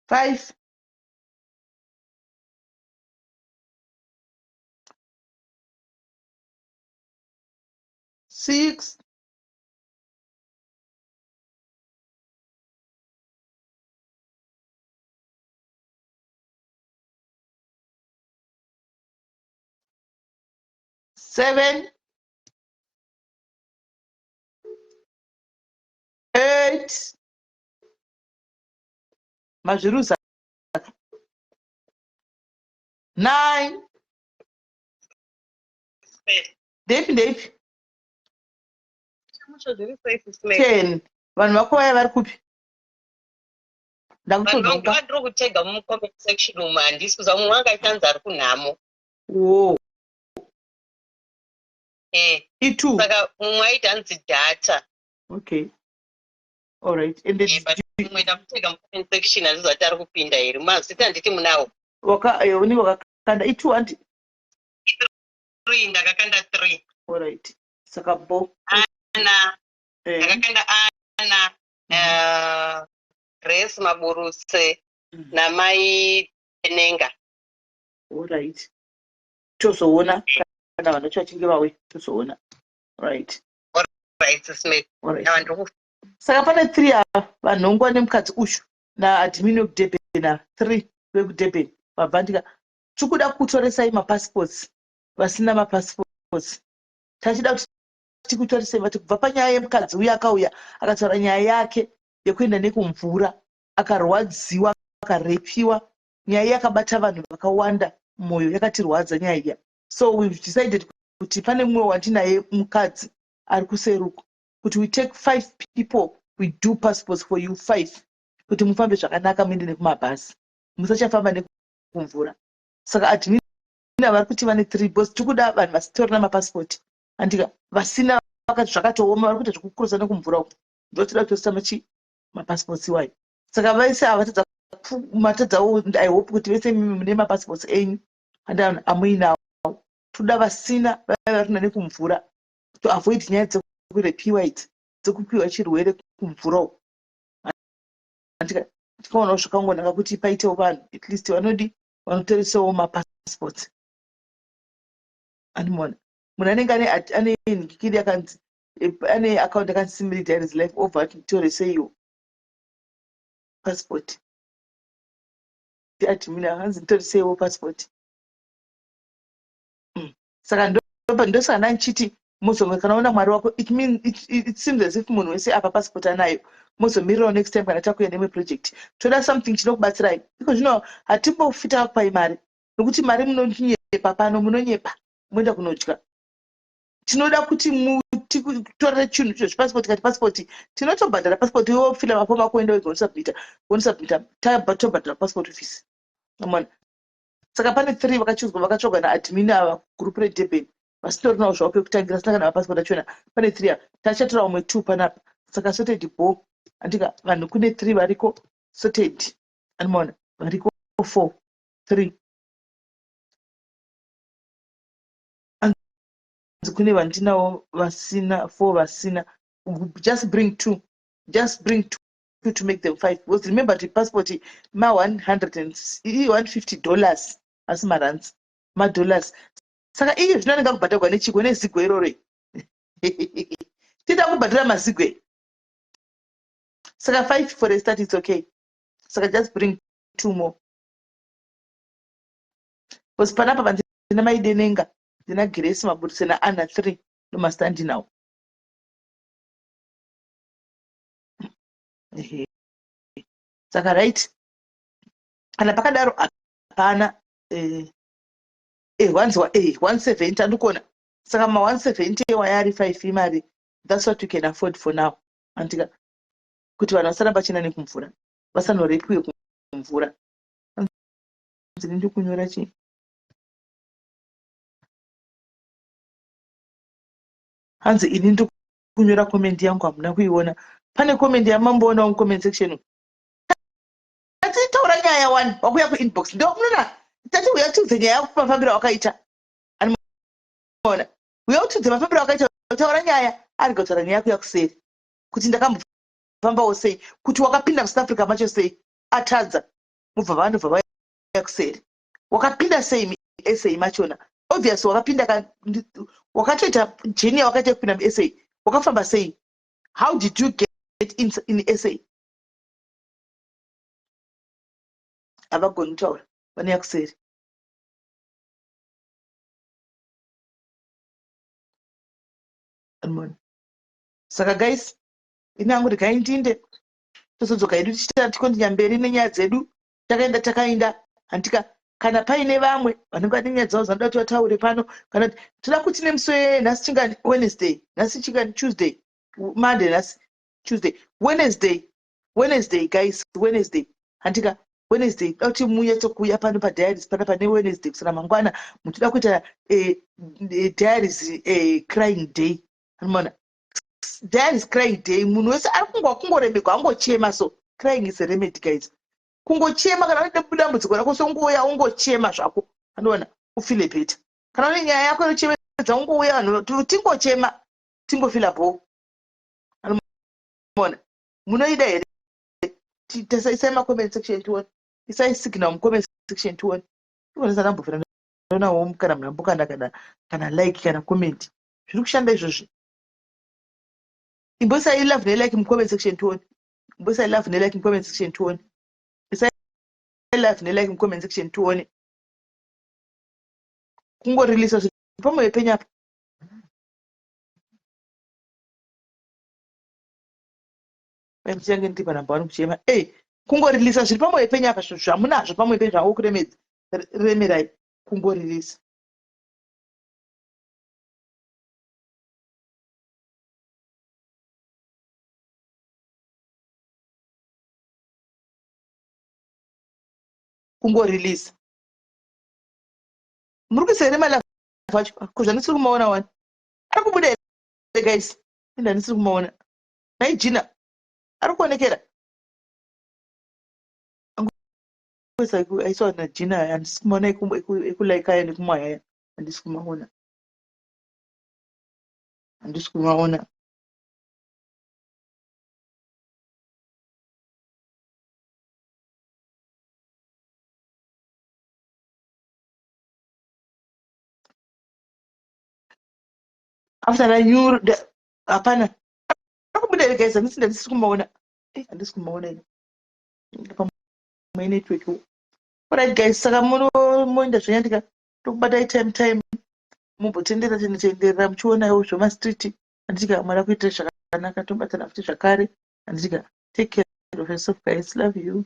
Five. 6. 7. 8. Mazviruza. 9. Ndepi 10. Vanhu vako vaya vari kupi? Vandiri kutega mucomment section umu handisi kuziva mumwe angaitanzi ari kunhamo. E2. Saka mumwe aitanzi data. Okay. All right. And mumwe ndakutega mucomment section handiziva kuti ari kupinda here. Mazita handiti munawo. Uni wakakanda E2 handi? 3 ndakakanda 3. All right. Saka bo. Ana. Ndakakanda Ana. Grace Maburuse namai Enenga. All right. Tozoona kana vanhu vachinge vawe tozoona. Right. All right, Smith. All right. Saka pane 3 ava vanhongwa nemukadzi ushu naadmin wekudebheni 3 vekudebheni vabva tikuda kutoresai mapassports vasina mapassports. Tachida kuti tikutoresai vati kubva panyaya yemukadzi uya akauya akataura nyaya yake yekuenda nekumvura akarwadziwa akarepiwa. Nyaya yakabata vanhu vakawanda mwoyo yakatirwadza nyaya iya. So we decided kuti pane mumwe wandinaye mukadzi ari kuseruko kuti we take 5 people, we do passports for you 5 kuti mufambe zvakanaka muende nekumabhazi musachafamba nekumvura. Saka admin vari kuti vane 3 bos tikuda vanhu vasitorina mapassport andika vasina vakati zvakatooma vari kuita zvekukurusa nekumvura uku ndotoda kutosisa mapassports iwayo. Saka vaise avatadza matadzawo I hope kuti vese mune mapassports enyu and amuinawo. Toda vasina varina nekumvura to avoid nyaya dzekurepiwa idzi dzekupiwa chirwere kumvura uku. Tikaonawo zvakangonaka kuti paitewo vanhu at least vanotorisawo mapassports. Andimona munhu anenge ane nhikiri yakanzi ane account yakanzi Simili Diaries Life over toreseiwo passport. Admin hanzi toreseiwo passport. Saka ndosaka ndandichiti muzomwe kanaona mwari wako it seems as if munhu wese apa passport anayo muzomirirawo next time kana takuya nemwe project toda something chinokubatsirai iko zvino hatimbofita kupai mari nokuti mari munonyepa pano munonyepa moenda kunodya. Tinoda kuti torere chinhu icho passport kati passport tinotobhadhara passport wofila mafomu ako enda wonosubmita tobhadhara passport fees. Saka pane 3 vakatsvagwa naadmin ava group redebheni vasitorinawo zvavo pekutangira sina kana mapassport achona. Pane 3 ava tachatora umwe 2 panapa. Saka sorted bo andika vanhu kune 3 variko sorted. Anomaona variko 4 3 kune vandinawo vasina 4 vasina. Just bring 2 to make them 5 because remember the passport $150 asi marands madollars. Saka iyo zvinonanga kubhadharwa nechiko nezigwe irore tida kubhadhara mazigwe. Saka 5 for a start it's okay. Saka just bring 2 more because panapa vandina maidenenga ndina Grace Maburuse naAna 3 nomasta ndinawo. Saka right kana pakadaro hapana wanzwa 170 andikona. Saka ma 170 wayari 5 imari that's what you can afford for now. Andika kuti vanhu vasaramba china nekumvura vasanorepiwe kumvura. Ndiri kunyora chii hanzi ini ndiri kunyora comment yangu hamuna kuiona. Pane comment yamamboona mu comment section. Taura nyaya 1 wakuya kuinbox ndomunona tati uyatudze nyaya yako mafambiro wakaita anoona uyautudze mafambiro wakaita utaura nyaya ari kutaura nyaya yako yakuseri kuti ndakambofambawo sei kuti wakapinda kusouth africa macho sei atadza mubva vanobva vaya kuseri wakapinda sei musa machona obviously wakatoita jeni yawakaita kupinda musa wakafamba sei how did you get in sa havagoni kutaura vane yakuseri anoona saka guys ini hangu regai ndinde tozodzoka hedu tichitatikondinya mberi nenyaya dzedu takaenda handika kana paine vamwe vanenge vane nyaya dzavo dzanoda kuti vataure pano kana toda kuti nemusi nhasi chingani wednesday nhasi chingani tuesday monday nhasi tuesday wednesday guys wednesday handika wednesday da kuti munyatsokuuya pano padiaries pana pane wednesday kusana mangwana mutoda kuita diaries crying day anoona diaries crying day munhu wese ari kungorembegwa angochema so crying is a remedy guys kungochema kana uine dambudziko rako songouya ungochema zvako anoona ufile better kana une nyaya yako inochemedza ungouya vanhu tingochema tingofila bo anoona munoida here isai macomment section tione isai signal mucomment section tione ikonesa ndambofira nawo kana munambokanda kana like kana comment zviri kushanda izvozvi imbosai love nelike mucomment section tione imbosai love nelike mucomment section tione isai love nelike mucomment section tione kungoreleasa zviri pamwe penyapa ndichange ndiri panamba wani kuchema kungoreleasa zviri pamwe penyapa zvamunazvo pamwe pe zvangu kuremerai kungoreleasa kungoreleasa muri kuisa here malove acho kuzvanisiri kumaona wani ari kubuda here guys indanisiri kumaona naijina ari kuonekera aiswa najina handisi kumaona ekulaikaya nekumwayaya handisi kumaona after that you hapana ari kubuda here guys handisi kumaona handisi kumaona ine pamwe network. Alright guys, saka munoenda zvanyandika tokubatai time mumbotendera muchionawo zvemastreet handitika mwari kuitira zvakanaka tobatana futi zvakare handitika take care of yourself guys, love you.